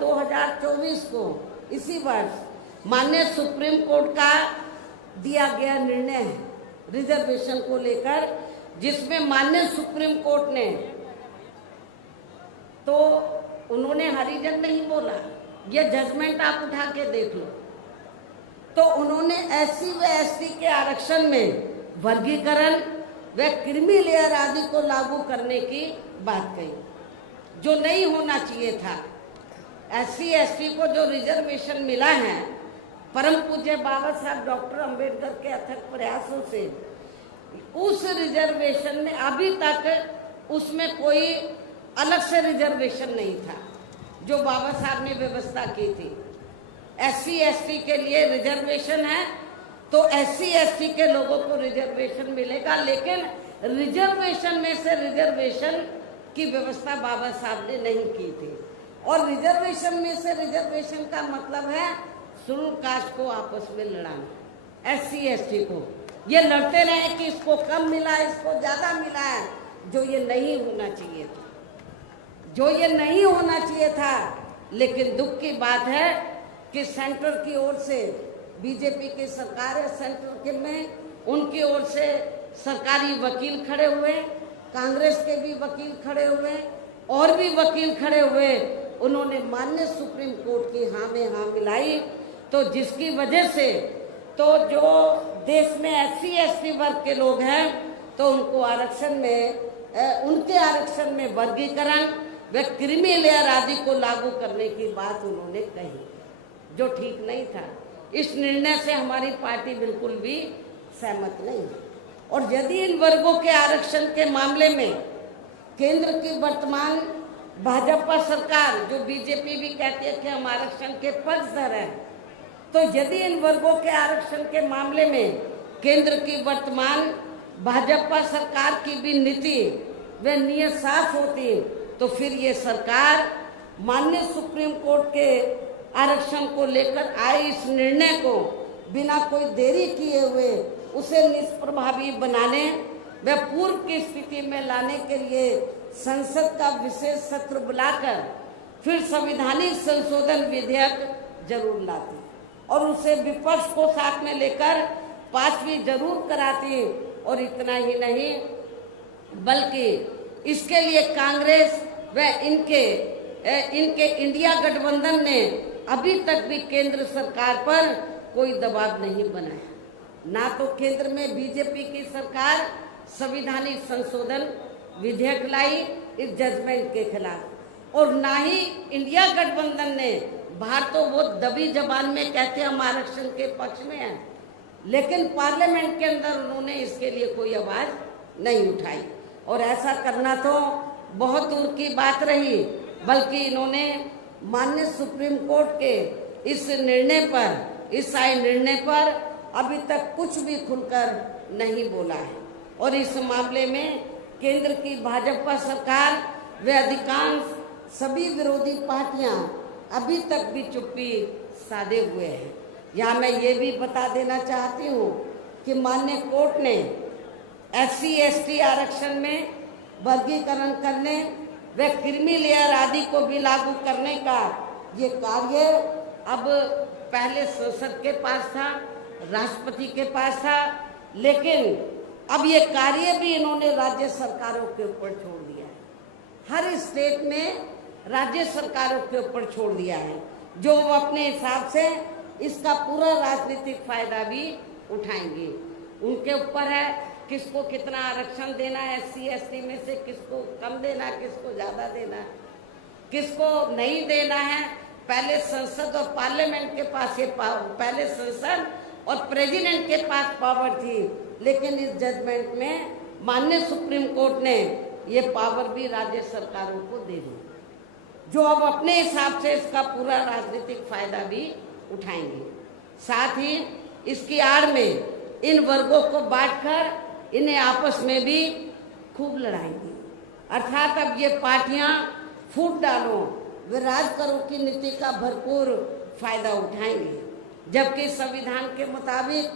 2024 को इसी वर्ष माननीय सुप्रीम कोर्ट का दिया गया निर्णय है रिजर्वेशन को लेकर, जिसमें माननीय सुप्रीम कोर्ट ने तो उन्होंने हरिजन नहीं बोला, ये जजमेंट आप उठा के देख लो। तो उन्होंने SC व ST के आरक्षण में वर्गीकरण व क्रीमी लेयर आदि को लागू करने की बात कही, जो नहीं होना चाहिए था। SC ST को जो रिजर्वेशन मिला है परम पूज्य बाबा साहब डॉक्टर अंबेडकर के अथक प्रयासों से, उस रिजर्वेशन में अभी तक उसमें कोई अलग से रिजर्वेशन नहीं था जो बाबा साहब ने व्यवस्था की थी। SC ST के लिए रिजर्वेशन है तो SC ST के लोगों को रिजर्वेशन मिलेगा, लेकिन रिजर्वेशन में से रिजर्वेशन की व्यवस्था बाबा साहब ने नहीं की थी। और रिजर्वेशन में से रिजर्वेशन का मतलब है शेड्यूल कास्ट को आपस में लड़ाना, SC ST को ये लड़ते रहे कि इसको कम मिला, इसको ज्यादा मिला है, जो ये नहीं होना चाहिए था, जो ये नहीं होना चाहिए था। लेकिन दुख की बात है कि सेंटर की ओर से बीजेपी की सरकार है, सेंटर के में उनकी ओर से सरकारी वकील खड़े हुए, कांग्रेस के भी वकील खड़े हुए और भी वकील खड़े हुए, उन्होंने माननीय सुप्रीम कोर्ट की हाँ में हाँ मिलाई, तो जिसकी वजह से तो जो देश में SC ST वर्ग के लोग हैं तो उनको आरक्षण में उनके आरक्षण में वर्गीकरण व क्रीमी लेयर आदि को लागू करने की बात उन्होंने कही, जो ठीक नहीं था। इस निर्णय से हमारी पार्टी बिल्कुल भी सहमत नहीं है। और यदि इन वर्गों के आरक्षण के मामले में केंद्र की वर्तमान भाजपा सरकार, जो बीजेपी भी कहती है कि हम आरक्षण के पक्षधर हैं, तो यदि इन वर्गों के आरक्षण के मामले में केंद्र की वर्तमान भाजपा सरकार की भी नीति व नियत साफ होती तो फिर ये सरकार माननीय सुप्रीम कोर्ट के आरक्षण को लेकर आए इस निर्णय को बिना कोई देरी किए हुए उसे निष्प्रभावी बनाने व पूर्व की स्थिति में लाने के लिए संसद का विशेष सत्र बुलाकर फिर संवैधानिक संशोधन विधेयक जरूर लाती और उसे विपक्ष को साथ में लेकर पास भी जरूर कराती। और इतना ही नहीं बल्कि इसके लिए कांग्रेस व इनके इंडिया गठबंधन ने अभी तक भी केंद्र सरकार पर कोई दबाव नहीं बनाया। ना तो केंद्र में बीजेपी की सरकार संवैधानिक संशोधन विधेयक लाई इस जजमेंट के खिलाफ, और ना ही इंडिया गठबंधन ने, बाहर तो वो दबी जबान में कहते हम आरक्षण के पक्ष में हैं, लेकिन पार्लियामेंट के अंदर उन्होंने इसके लिए कोई आवाज नहीं उठाई। और ऐसा करना तो बहुत दूर की बात रही, बल्कि इन्होंने माननीय सुप्रीम कोर्ट के इस निर्णय पर, इस आए निर्णय पर अभी तक कुछ भी खुलकर नहीं बोला है। और इस मामले में केंद्र की भाजपा सरकार व अधिकांश सभी विरोधी पार्टियां अभी तक भी चुप्पी साधे हुए हैं। यहाँ मैं ये भी बता देना चाहती हूँ कि माननीय कोर्ट ने SC ST आरक्षण में वर्गीकरण करने व क्रीमी लेयर आदि को भी लागू करने का ये कार्य अब पहले संसद के पास था, राष्ट्रपति के पास था, लेकिन अब ये कार्य भी इन्होंने राज्य सरकारों के ऊपर छोड़ दिया है। हर स्टेट में राज्य सरकारों के ऊपर छोड़ दिया है, जो वो अपने हिसाब से इसका पूरा राजनीतिक फायदा भी उठाएंगे। उनके ऊपर है किसको कितना आरक्षण देना है, SC ST में से किसको कम देना, किसको ज्यादा देना, किसको नहीं देना है। पहले संसद और पार्लियामेंट के पास ये पावर, पहले संसद और प्रेसिडेंट के पास पावर थी, लेकिन इस जजमेंट में माननीय सुप्रीम कोर्ट ने ये पावर भी राज्य सरकारों को दे दी, जो अब अपने हिसाब से इसका पूरा राजनीतिक फायदा भी उठाएंगे। साथ ही इसकी आड़ में इन वर्गों को बांटकर इन्हें आपस में भी खूब लड़ाएंगे। अर्थात अब ये पार्टियां फूट डालो वे राज करो की नीति का भरपूर फायदा उठाएंगे, जबकि संविधान के मुताबिक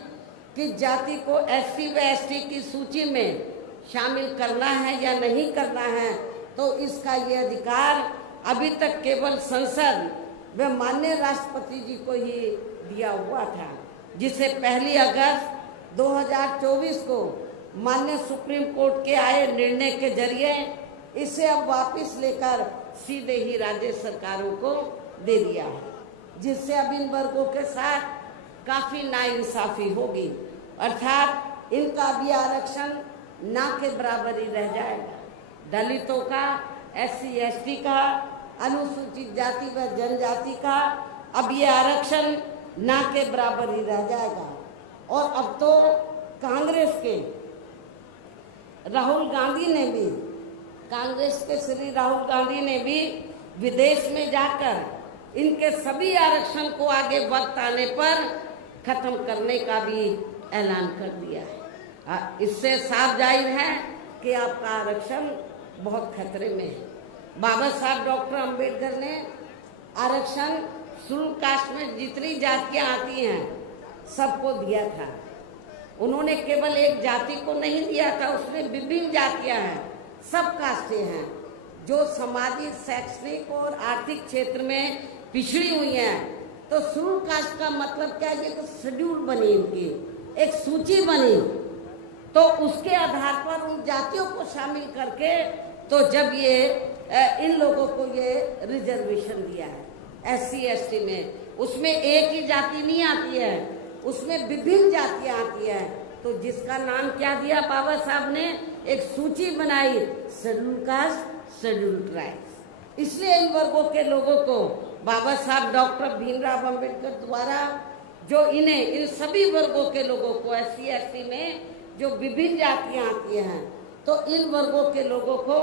कि जाति को SC व ST की सूची में शामिल करना है या नहीं करना है, तो इसका ये अधिकार अभी तक केवल संसद व माननीय राष्ट्रपति जी को ही दिया हुआ था, जिसे 1 अगस्त 2024 को माननीय सुप्रीम कोर्ट के आए निर्णय के जरिए इसे अब वापस लेकर सीधे ही राज्य सरकारों को दे दिया है, जिससे अब इन वर्गों के साथ काफी नाइंसाफी होगी। अर्थात इनका भी आरक्षण ना के बराबर ही रह जाएगा। दलितों का, SC ST का, अनुसूचित जाति व जनजाति का अब ये आरक्षण ना के बराबर ही रह जाएगा। और अब तो कांग्रेस के राहुल गांधी ने भी, कांग्रेस के श्री राहुल गांधी ने भी विदेश में जाकर इनके सभी आरक्षण को आगे वक्त आने पर खत्म करने का भी ऐलान कर दिया है। इससे साफ जाहिर है कि आपका आरक्षण बहुत खतरे में है। बाबा साहब डॉक्टर अंबेडकर ने आरक्षण शेड्यूल कास्ट में जितनी जातियां आती हैं सबको दिया था। उन्होंने केवल एक जाति को नहीं दिया था, उसमें विभिन्न जातियां हैं, सब कास्टें हैं जो सामाजिक, शैक्षणिक और आर्थिक क्षेत्र में पिछड़ी हुई हैं। तो शेड्यूल कास्ट का मतलब क्या है? तो शेड्यूल बनी, इनकी एक सूची बनी, तो उसके आधार पर उन जातियों को शामिल करके तो जब ये इन लोगों को ये रिजर्वेशन दिया है SC ST में, उसमें एक ही जाति नहीं आती है, उसमें विभिन्न जातियां आती है। तो जिसका नाम क्या दिया बाबा साहब ने, एक सूची बनाई, शेड्यूल कास्ट, शेड्यूल ट्राइब्स। इसलिए इन वर्गों के लोगों को बाबा साहब डॉक्टर भीमराव अंबेडकर द्वारा जो इन्हें, इन सभी वर्गों के लोगों को SC ST में जो विभिन्न जातियां आती हैं, तो इन वर्गों के लोगों को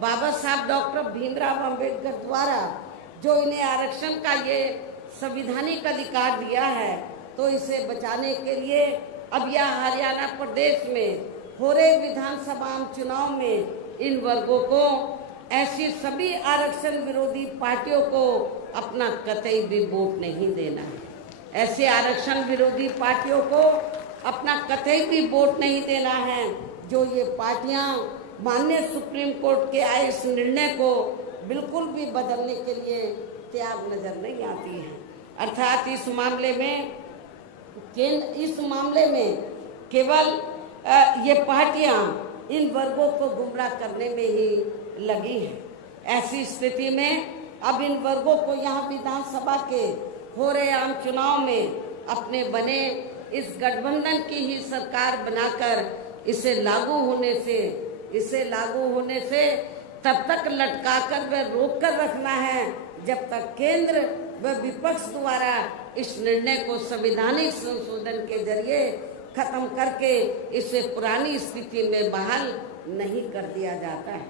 बाबा साहब डॉक्टर भीमराव अंबेडकर द्वारा जो इन्हें आरक्षण का ये संवैधानिक अधिकार दिया है, तो इसे बचाने के लिए अब यह हरियाणा प्रदेश में हो रहे विधानसभा चुनाव में इन वर्गों को, ऐसी सभी आरक्षण विरोधी पार्टियों को अपना कतई भी वोट नहीं देना है। ऐसे आरक्षण विरोधी पार्टियों को अपना कतई भी वोट नहीं देना है जो ये पार्टियां माननीय सुप्रीम कोर्ट के आए इस निर्णय को बिल्कुल भी बदलने के लिए तैयार नजर नहीं आती है। अर्थात इस मामले में केवल ये पार्टियां इन वर्गों को गुमराह करने में ही लगी हैं। ऐसी स्थिति में अब इन वर्गों को यहाँ विधानसभा के हो रहे आम चुनाव में अपने बने इस गठबंधन की ही सरकार बनाकर इसे लागू होने से तब तक लटकाकर व रोक कर रखना है जब तक केंद्र व विपक्ष द्वारा इस निर्णय को संवैधानिक संशोधन के जरिए खत्म करके इसे पुरानी स्थिति में बहाल नहीं कर दिया जाता है।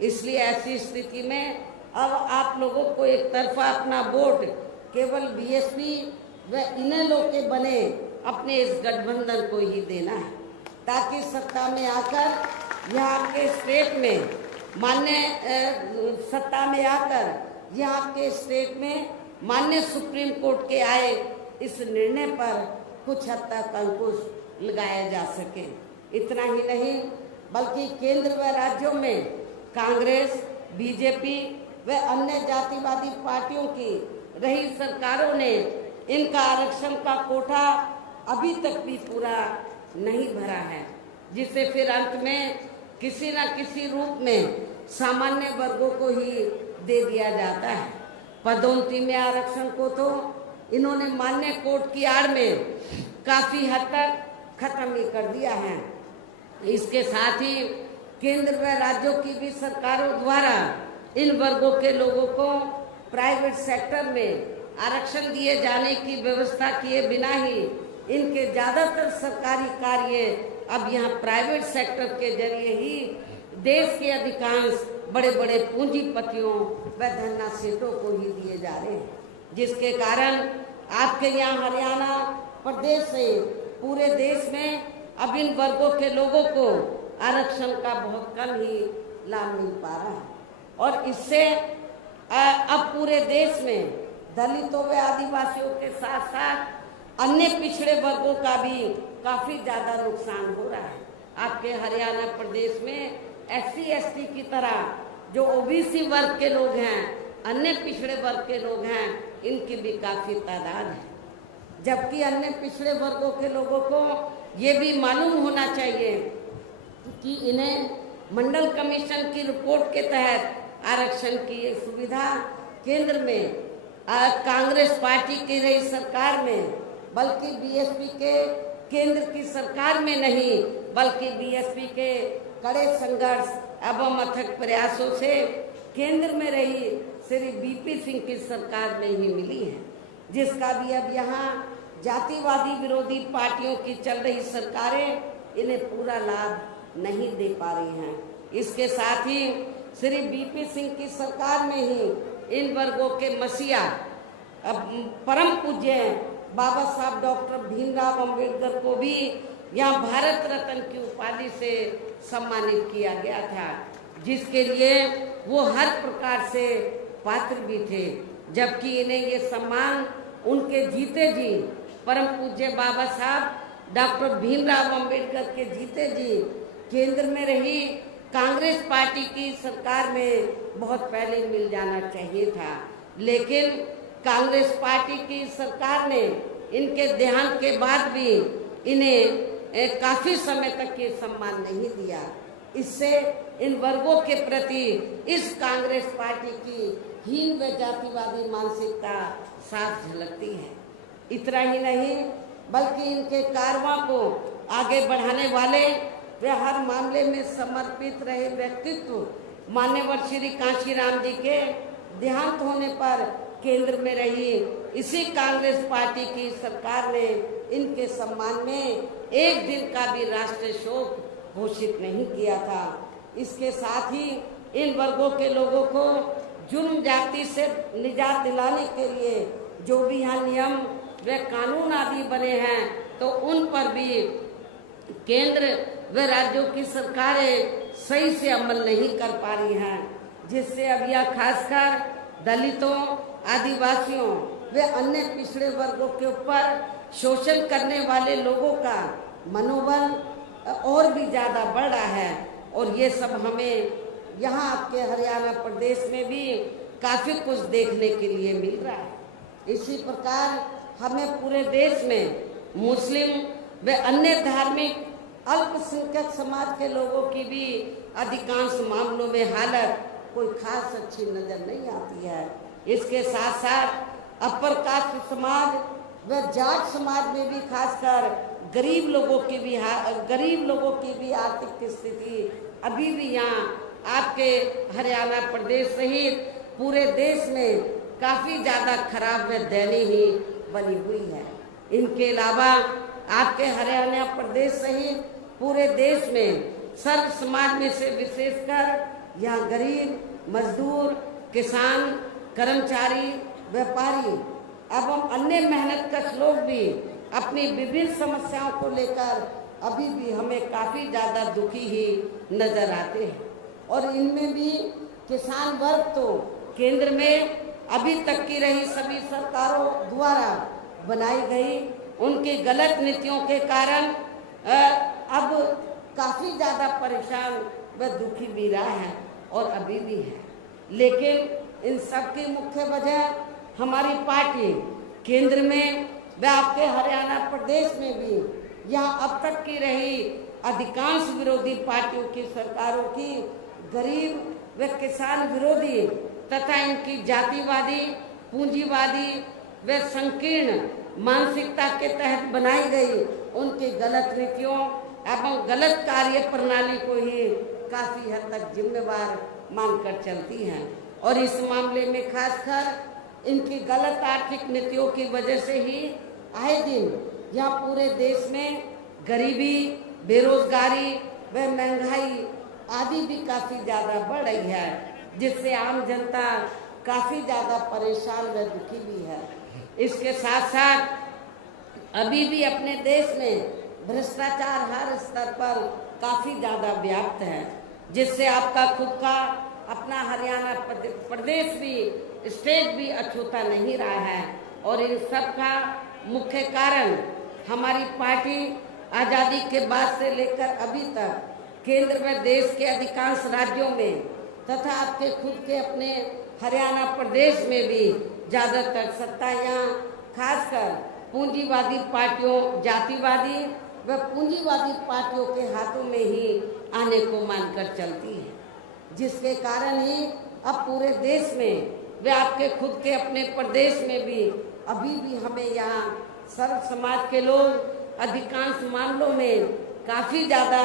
इसलिए ऐसी स्थिति में अब आप लोगों को एक तरफा अपना वोट केवल BSP व इन्हें लोग के बने अपने इस गठबंधन को ही देना है, ताकि सत्ता में आकर यहाँ आपके स्टेट में माननीय सुप्रीम कोर्ट के आए इस निर्णय पर कुछ हद तक अंकुश लगाया जा सके। इतना ही नहीं बल्कि केंद्र व राज्यों में कांग्रेस, BJP व अन्य जातिवादी पार्टियों की रही सरकारों ने इनका आरक्षण का कोटा अभी तक भी पूरा नहीं भरा है, जिसे फिर अंत में किसी न किसी रूप में सामान्य वर्गों को ही दे दिया जाता है। पदोन्नति में आरक्षण को तो इन्होंने मान्य कोर्ट की आड़ में काफी हद तक खत्म ही कर दिया है। इसके साथ ही केंद्र व राज्यों की भी सरकारों द्वारा इन वर्गों के लोगों को प्राइवेट सेक्टर में आरक्षण दिए जाने की व्यवस्था किए बिना ही इनके ज्यादातर सरकारी कार्य अब यहाँ प्राइवेट सेक्टर के जरिए ही देश के अधिकांश बड़े बड़े पूंजीपतियों व धन्ना सेठों को ही दिए जा रहे हैं, जिसके कारण आपके यहाँ हरियाणा प्रदेश से पूरे देश में अब इन वर्गों के लोगों को आरक्षण का बहुत कम ही लाभ मिल पा रहा है। और इससे अब पूरे देश में दलितों व आदिवासियों के साथ साथ अन्य पिछड़े वर्गों का भी काफी ज्यादा नुकसान हो रहा है। आपके हरियाणा प्रदेश में SC/ST की तरह जो OBC वर्ग के लोग हैं, अन्य पिछड़े वर्ग के लोग हैं, इनकी भी काफी तादाद है, जबकि अन्य पिछड़े वर्गों के लोगों को ये भी मालूम होना चाहिए कि इन्हें मंडल कमीशन की रिपोर्ट के तहत आरक्षण की ये सुविधा केंद्र में कांग्रेस पार्टी की रही सरकार में, बल्कि BSP के केंद्र की सरकार में नहीं, बल्कि BSP के कड़े संघर्ष एवं अथक प्रयासों से केंद्र में रही श्री BP सिंह की सरकार में ही मिली है, जिसका भी अब यहाँ जातिवादी विरोधी पार्टियों की चल रही सरकारें इन्हें पूरा लाभ नहीं दे पा रही हैं। इसके साथ ही श्री BP सिंह की सरकार में ही इन वर्गों के मसीहा परम पूज्य बाबा साहब डॉक्टर भीमराव अंबेडकर को भी यहाँ भारत रत्न की उपाधि से सम्मानित किया गया था, जिसके लिए वो हर प्रकार से पात्र भी थे, जबकि इन्हें ये सम्मान उनके जीते जी परम पूज्य बाबा साहब डॉक्टर भीमराव अंबेडकर के जीते जी केंद्र में रही कांग्रेस पार्टी की सरकार में बहुत पहले मिल जाना चाहिए था। लेकिन कांग्रेस पार्टी की सरकार ने इनके देहांत के बाद भी इन्हें काफी समय तक ये सम्मान नहीं दिया। इससे इन वर्गों के प्रति इस कांग्रेस पार्टी की हीन व जातिवादी मानसिकता साफ झलकती है। इतना ही नहीं, बल्कि इनके कारवां को आगे बढ़ाने वाले वे हर मामले में समर्पित रहे व्यक्तित्व मान्यवर श्री कांशीराम जी के देहांत होने पर केंद्र में रही इसी कांग्रेस पार्टी की सरकार ने इनके सम्मान में एक दिन का भी राष्ट्रीय शोक घोषित नहीं किया था। इसके साथ ही इन वर्गों के लोगों को जुर्म जाति से निजात दिलाने के लिए जो भी यहाँ नियम व कानून आदि बने हैं, तो उन पर भी केंद्र व राज्यों की सरकारें सही से अमल नहीं कर पा रही हैं, जिससे अब यह खासकर दलितों, आदिवासियों व अन्य पिछड़े वर्गों के ऊपर शोषण करने वाले लोगों का मनोबल और भी ज़्यादा बढ़ रहा है। और ये सब हमें यहाँ आपके हरियाणा प्रदेश में भी काफ़ी कुछ देखने के लिए मिल रहा है। इसी प्रकार हमें पूरे देश में मुस्लिम व अन्य धार्मिक अल्पसंख्यक समाज के लोगों की भी अधिकांश मामलों में हालत कोई खास अच्छी नजर नहीं आती है। इसके साथ साथ अपर कास्ट समाज व जाट समाज में भी खासकर गरीब लोगों की भी आर्थिक स्थिति अभी भी यहाँ आपके हरियाणा प्रदेश सहित पूरे देश में काफ़ी ज़्यादा खराब व दयनीय ही बनी हुई है। इनके अलावा आपके हरियाणा प्रदेश सहित पूरे देश में सर्व समाज में से विशेषकर यहाँ गरीब, मजदूर, किसान, कर्मचारी, व्यापारी एवं अन्य मेहनतकश लोग भी अपनी विभिन्न समस्याओं को लेकर अभी भी हमें काफ़ी ज़्यादा दुखी ही नजर आते हैं। और इनमें भी किसान वर्ग तो केंद्र में अभी तक की रही सभी सरकारों द्वारा बनाई गई उनकी गलत नीतियों के कारण अब काफ़ी ज़्यादा परेशान व दुखी भी रहा है और अभी भी है। लेकिन इन सब की मुख्य वजह हमारी पार्टी केंद्र में व आपके हरियाणा प्रदेश में भी यहाँ अब तक की रही अधिकांश विरोधी पार्टियों की सरकारों की गरीब व किसान विरोधी तथा इनकी जातिवादी, पूंजीवादी व संकीर्ण मानसिकता के तहत बनाई गई उनकी गलत नीतियों एवं गलत कार्य प्रणाली को ही काफी हद तक जिम्मेवार मानकर चलती हैं। और इस मामले में खासकर इनकी गलत आर्थिक नीतियों की वजह से ही आए दिन यहाँ पूरे देश में गरीबी, बेरोजगारी व महंगाई आदि भी काफी ज्यादा बढ़ रही है, जिससे आम जनता काफी ज्यादा परेशान व दुखी भी है। इसके साथ साथ अभी भी अपने देश में भ्रष्टाचार हर स्तर पर काफी ज्यादा व्याप्त है, जिससे आपका खुद का अपना हरियाणा प्रदेश भी, स्टेट भी अछूता नहीं रहा है। और इन सब का मुख्य कारण हमारी पार्टी आजादी के बाद से लेकर अभी तक केंद्र व देश के अधिकांश राज्यों में तथा आपके खुद के अपने हरियाणा प्रदेश में भी ज्यादातर सत्ता यहाँ खासकर पूंजीवादी पार्टियों, जातिवादी व पूंजीवादी पार्टियों के हाथों में ही आने को मानकर चलती है, जिसके कारण ही अब पूरे देश में व आपके खुद के अपने प्रदेश में भी अभी भी हमें यहाँ सर्व समाज के लोग अधिकांश मामलों में काफी ज्यादा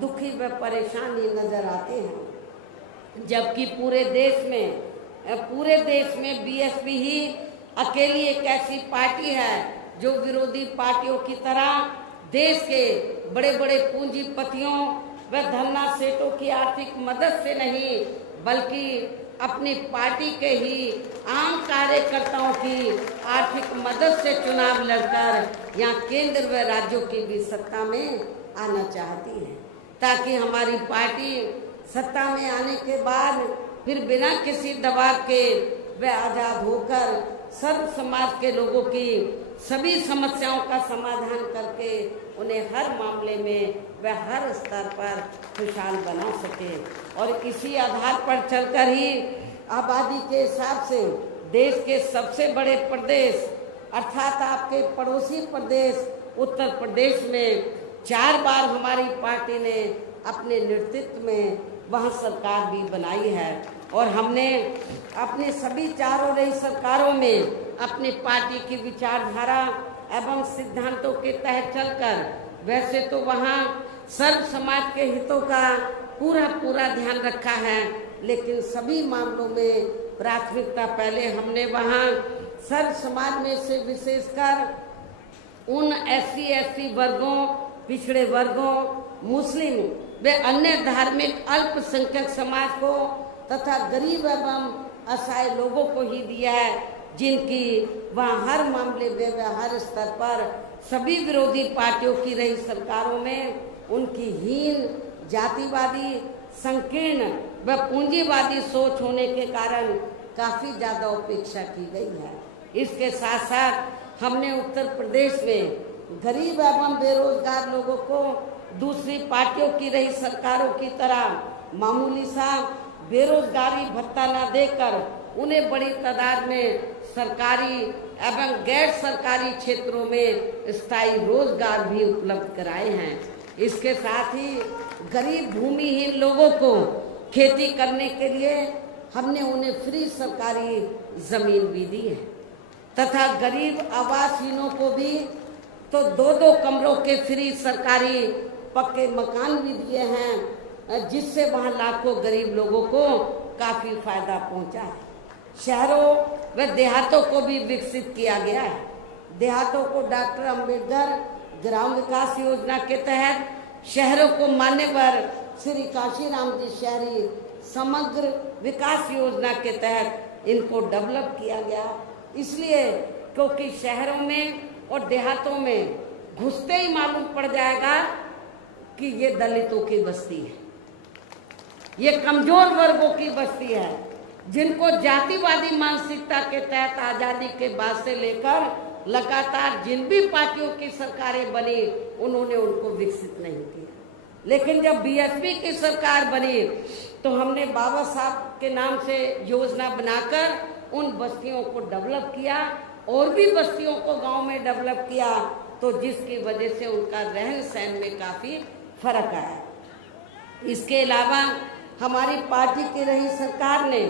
दुखी व परेशानी नजर आते हैं। जबकि पूरे देश में बीएसपी ही अकेली एक ऐसी पार्टी है जो विरोधी पार्टियों की तरह देश के बड़े बड़े पूंजीपतियों व धन्ना सेठों की आर्थिक मदद से नहीं बल्कि अपनी पार्टी के ही आम कार्यकर्ताओं की आर्थिक मदद से चुनाव लड़कर यहाँ केंद्र व राज्यों की भी सत्ता में आना चाहती है, ताकि हमारी पार्टी सत्ता में आने के बाद फिर बिना किसी दबाव के व आजाद होकर सर्व समाज के लोगों की सभी समस्याओं का समाधान करके उन्हें हर मामले में व हर स्तर पर खुशहाल बना सके। और इसी आधार पर चलकर ही आबादी के हिसाब से देश के सबसे बड़े प्रदेश अर्थात आपके पड़ोसी प्रदेश उत्तर प्रदेश में 4 बार हमारी पार्टी ने अपने नेतृत्व में वहाँ सरकार भी बनाई है। और हमने अपने सभी चारों रही सरकारों में अपनी पार्टी की विचारधारा एवं सिद्धांतों के तहत चलकर वैसे तो वहाँ सर्व समाज के हितों का पूरा ध्यान रखा है, लेकिन सभी मामलों में प्राथमिकता पहले हमने वहाँ सर्व समाज में से विशेषकर उन SC/ST वर्गों, पिछड़े वर्गों, मुस्लिम व अन्य धार्मिक अल्पसंख्यक समाज को तथा गरीब एवं असहाय लोगों को ही दिया है, जिनकी वहाँ हर मामले में व हर स्तर पर सभी विरोधी पार्टियों की रही सरकारों में उनकी हीन, जातिवादी, संकीर्ण व पूंजीवादी सोच होने के कारण काफी ज्यादा उपेक्षा की गई है। इसके साथ साथ हमने उत्तर प्रदेश में गरीब एवं बेरोजगार लोगों को दूसरी पार्टियों की रही सरकारों की तरह मामूली सा बेरोजगारी भत्ता न देकर उन्हें बड़ी तादाद में सरकारी एवं गैर सरकारी क्षेत्रों में स्थायी रोजगार भी उपलब्ध कराए हैं। इसके साथ ही गरीब भूमिहीन लोगों को खेती करने के लिए हमने उन्हें फ्री सरकारी जमीन भी दी है तथा गरीब आवासहीनों को भी तो 2-2 कमरों के फ्री सरकारी पक्के मकान भी दिए हैं, जिससे वहाँ लाखों गरीब लोगों को काफी फायदा पहुँचा है। शहरों व देहातों को भी विकसित किया गया है। देहातों को डॉक्टर अंबेडकर ग्राम विकास योजना के तहत, शहरों को मान्यवर श्री काशीराम जी शहरी समग्र विकास योजना के तहत इनको डेवलप किया गया। इसलिए क्योंकि शहरों में और देहातों में घुसते ही मालूम पड़ जाएगा कि ये दलितों की बस्ती है, ये कमजोर वर्गों की बस्ती है, जिनको जातिवादी मानसिकता के तहत आजादी के बाद से लेकर लगातार जिन भी पार्टियों की सरकारें बनी उन्होंने उनको विकसित नहीं किया। लेकिन जब बीएसपी की सरकार बनी तो हमने बाबा साहब के नाम से योजना बनाकर उन बस्तियों को डेवलप किया और भी बस्तियों को गांव में डेवलप किया, तो जिसकी वजह से उनका रहन सहन में काफ़ी फर्क आया। इसके अलावा हमारी पार्टी की रही सरकार ने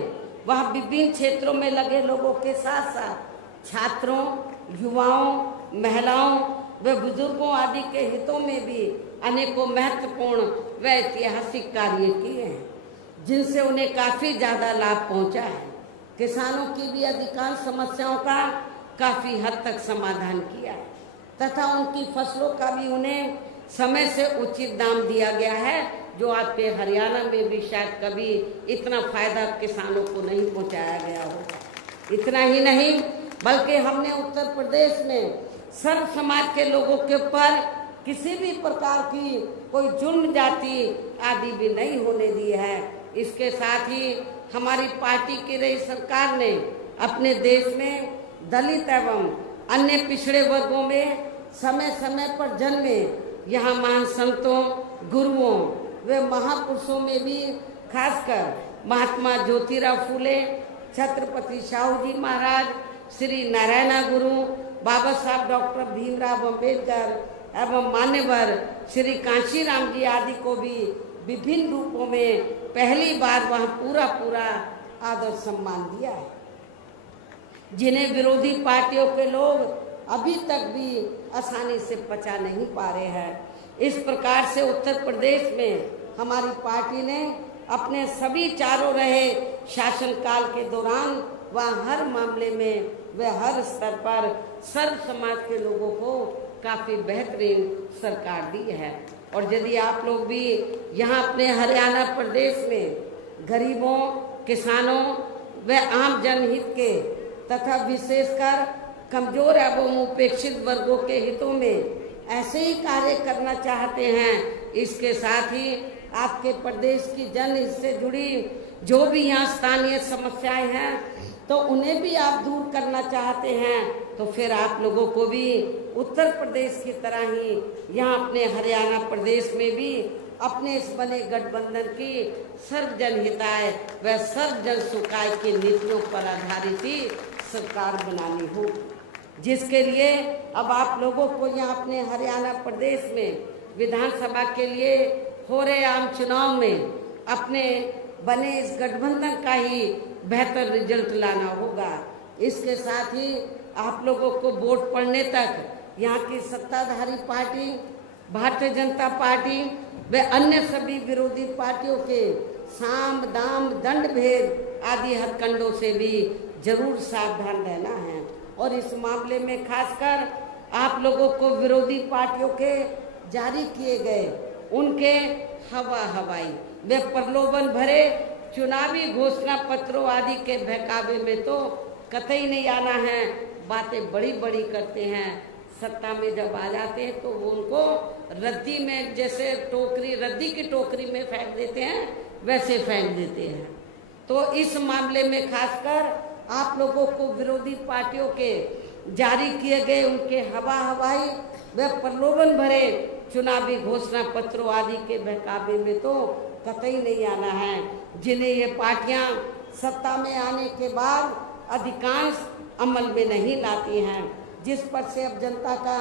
वहाँ विभिन्न क्षेत्रों में लगे लोगों के साथ साथ छात्रों, युवाओं, महिलाओं व बुजुर्गों आदि के हितों में भी अनेकों महत्वपूर्ण व ऐतिहासिक कार्य किए हैं, जिनसे उन्हें काफ़ी ज़्यादा लाभ पहुंचा है। किसानों की भी अधिकांश समस्याओं का काफ़ी हद तक समाधान किया है तथा उनकी फसलों का भी उन्हें समय से उचित दाम दिया गया है, जो आपके हरियाणा में भी शायद कभी इतना फायदा किसानों को नहीं पहुंचाया गया होगा। इतना ही नहीं बल्कि हमने उत्तर प्रदेश में सर्व समाज के लोगों के ऊपर किसी भी प्रकार की कोई जुल्म जाति आदि भी नहीं होने दी है। इसके साथ ही हमारी पार्टी की रही सरकार ने अपने देश में दलित एवं अन्य पिछड़े वर्गों में समय समय पर जन्मे यहाँ महान संतों, गुरुओं व महापुरुषों में भी खासकर महात्मा ज्योतिराव फूले, छत्रपति शाहू जी महाराज, श्री नारायणा गुरु, बाबा साहब डॉक्टर भीमराव अंबेडकर एवं मान्यवर श्री कांशीराम जी आदि को भी विभिन्न रूपों में पहली बार वहाँ पूरा आदर सम्मान दिया है, जिन्हें विरोधी पार्टियों के लोग अभी तक भी आसानी से पचा नहीं पा रहे हैं। इस प्रकार से उत्तर प्रदेश में हमारी पार्टी ने अपने सभी चारों रहे शासनकाल के दौरान वह हर मामले में व हर स्तर पर सर्व समाज के लोगों को काफ़ी बेहतरीन सरकार दी है। और यदि आप लोग भी यहाँ अपने हरियाणा प्रदेश में गरीबों, किसानों व आम जनहित के तथा विशेषकर कमजोर एवं उपेक्षित वर्गों के हितों में ऐसे ही कार्य करना चाहते हैं, इसके साथ ही आपके प्रदेश की जनहित से जुड़ी जो भी यहाँ स्थानीय समस्याएं हैं तो उन्हें भी आप दूर करना चाहते हैं, तो फिर आप लोगों को भी उत्तर प्रदेश की तरह ही यहाँ अपने हरियाणा प्रदेश में भी अपने इस बने गठबंधन की सर्व जनहिताय व सर्व जन सुखाय की नीतियों पर आधारित ही सरकार बनानी होगी, जिसके लिए अब आप लोगों को यहाँ अपने हरियाणा प्रदेश में विधानसभा के लिए हो रहे आम चुनाव में अपने बने इस गठबंधन का ही बेहतर रिजल्ट लाना होगा। इसके साथ ही आप लोगों को वोट पड़ने तक यहाँ की सत्ताधारी पार्टी भारतीय जनता पार्टी व अन्य सभी विरोधी पार्टियों के साम दाम दंड भेद आदि हथकंडों से भी जरूर सावधान रहना है। और इस मामले में खासकर आप लोगों को विरोधी पार्टियों के जारी किए गए उनके हवाई व प्रलोभन भरे चुनावी घोषणा पत्रों आदि के बहकावे में तो कतई नहीं आना है। बातें बड़ी बड़ी करते हैं, सत्ता में जब आ जाते हैं तो वो उनको रद्दी में जैसे टोकरी रद्दी की टोकरी में फेंक देते हैं वैसे फेंक देते हैं। तो इस मामले में खासकर आप लोगों को विरोधी पार्टियों के जारी किए गए उनके हवाई व प्रलोभन भरे चुनावी घोषणा पत्रों आदि के बहकावे में तो कतई नहीं आना है, जिन्हें ये पार्टियां सत्ता में आने के बाद अधिकांश अमल में नहीं लाती हैं, जिस पर से अब जनता का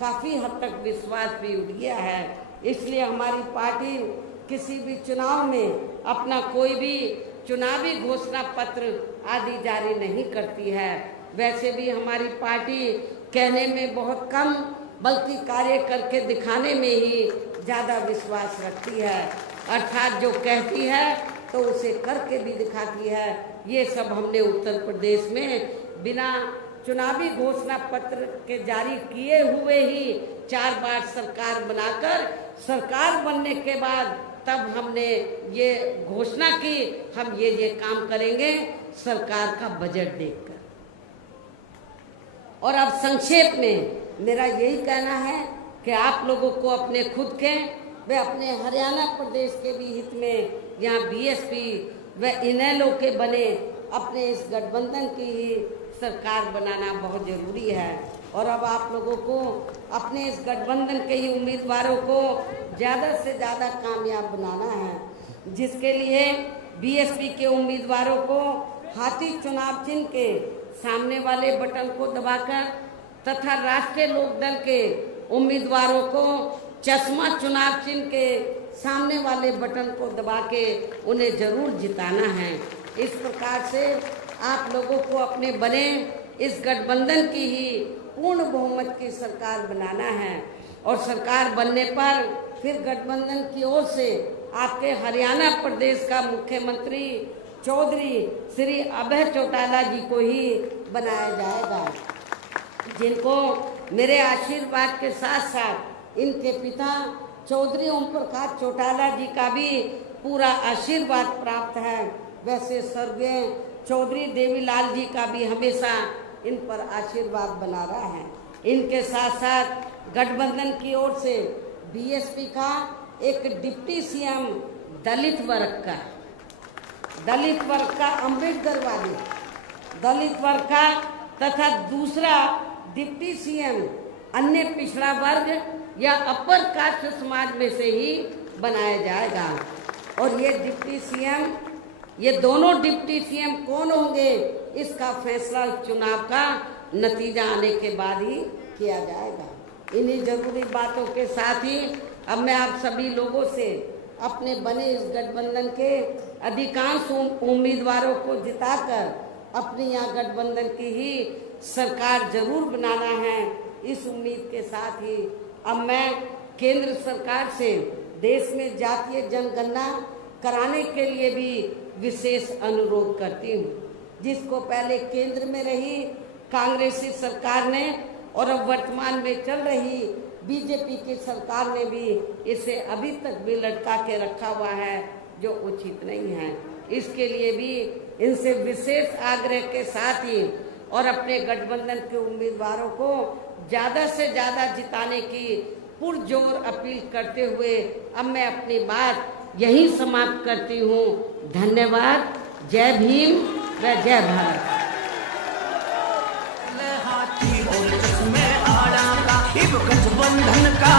काफ़ी हद तक विश्वास भी उठ गया है। इसलिए हमारी पार्टी किसी भी चुनाव में अपना कोई भी चुनावी घोषणा पत्र आदि जारी नहीं करती है। वैसे भी हमारी पार्टी कहने में बहुत कम बल्कि कार्य करके दिखाने में ही ज़्यादा विश्वास रखती है, अर्थात जो कहती है तो उसे करके भी दिखाती है। ये सब हमने उत्तर प्रदेश में बिना चुनावी घोषणा पत्र के जारी किए हुए ही 4 बार सरकार बनाकर सरकार बनने के बाद तब हमने ये घोषणा की हम ये काम करेंगे सरकार का बजट देखकर। और अब संक्षेप में मेरा यही कहना है कि आप लोगों को अपने खुद के व अपने हरियाणा प्रदेश के भी हित में यहाँ बीएसपी व इनेलो के बने अपने इस गठबंधन की ही सरकार बनाना बहुत ज़रूरी है। और अब आप लोगों को अपने इस गठबंधन के ही उम्मीदवारों को ज़्यादा से ज़्यादा कामयाब बनाना है, जिसके लिए बीएसपी के उम्मीदवारों को हाथी चुनाव चिन्ह के सामने वाले बटन को दबाकर तथा राष्ट्रीय लोकदल के उम्मीदवारों को चश्मा चुनाव चिन्ह के सामने वाले बटन को दबा के उन्हें जरूर जिताना है। इस प्रकार से आप लोगों को अपने बने इस गठबंधन की ही पूर्ण बहुमत की सरकार बनाना है और सरकार बनने पर फिर गठबंधन की ओर से आपके हरियाणा प्रदेश का मुख्यमंत्री चौधरी श्री अभय चौटाला जी को ही बनाया जाएगा, जिनको मेरे आशीर्वाद के साथ साथ इनके पिता चौधरी ओम प्रकाश चौटाला जी का भी पूरा आशीर्वाद प्राप्त है। वैसे स्वर्गीय चौधरी देवीलाल जी का भी हमेशा इन पर आशीर्वाद बना रहा है। इनके साथ साथ गठबंधन की ओर से बीएसपी का एक डिप्टी सीएम दलित वर्ग का अम्बेडकर वाली दलित वर्ग का तथा दूसरा डिप्टी सीएम अन्य पिछड़ा वर्ग या अपर कास्ट समाज में से ही बनाया जाएगा। और ये दोनों डिप्टी सीएम कौन होंगे इसका फैसला चुनाव का नतीजा आने के बाद ही किया जाएगा। इन्हीं जरूरी बातों के साथ ही अब मैं आप सभी लोगों से अपने बने इस गठबंधन के अधिकांश उम्मीदवारों को जिताकर अपनी यहाँ गठबंधन की ही सरकार जरूर बनाना है। इस उम्मीद के साथ ही अब मैं केंद्र सरकार से देश में जातीय जनगणना कराने के लिए भी विशेष अनुरोध करती हूँ, जिसको पहले केंद्र में रही कांग्रेसी सरकार ने और अब वर्तमान में चल रही बीजेपी की सरकार ने भी इसे अभी तक भी लटका के रखा हुआ है, जो उचित नहीं है। इसके लिए भी इनसे विशेष आग्रह के साथ ही और अपने गठबंधन के उम्मीदवारों को ज़्यादा से ज़्यादा जिताने की पुरजोर अपील करते हुए अब मैं अपनी बात यहीं समाप्त करती हूँ। धन्यवाद। जय भीम व जय भारत। हाथी और चश्मे आड़ा का गठबंधन का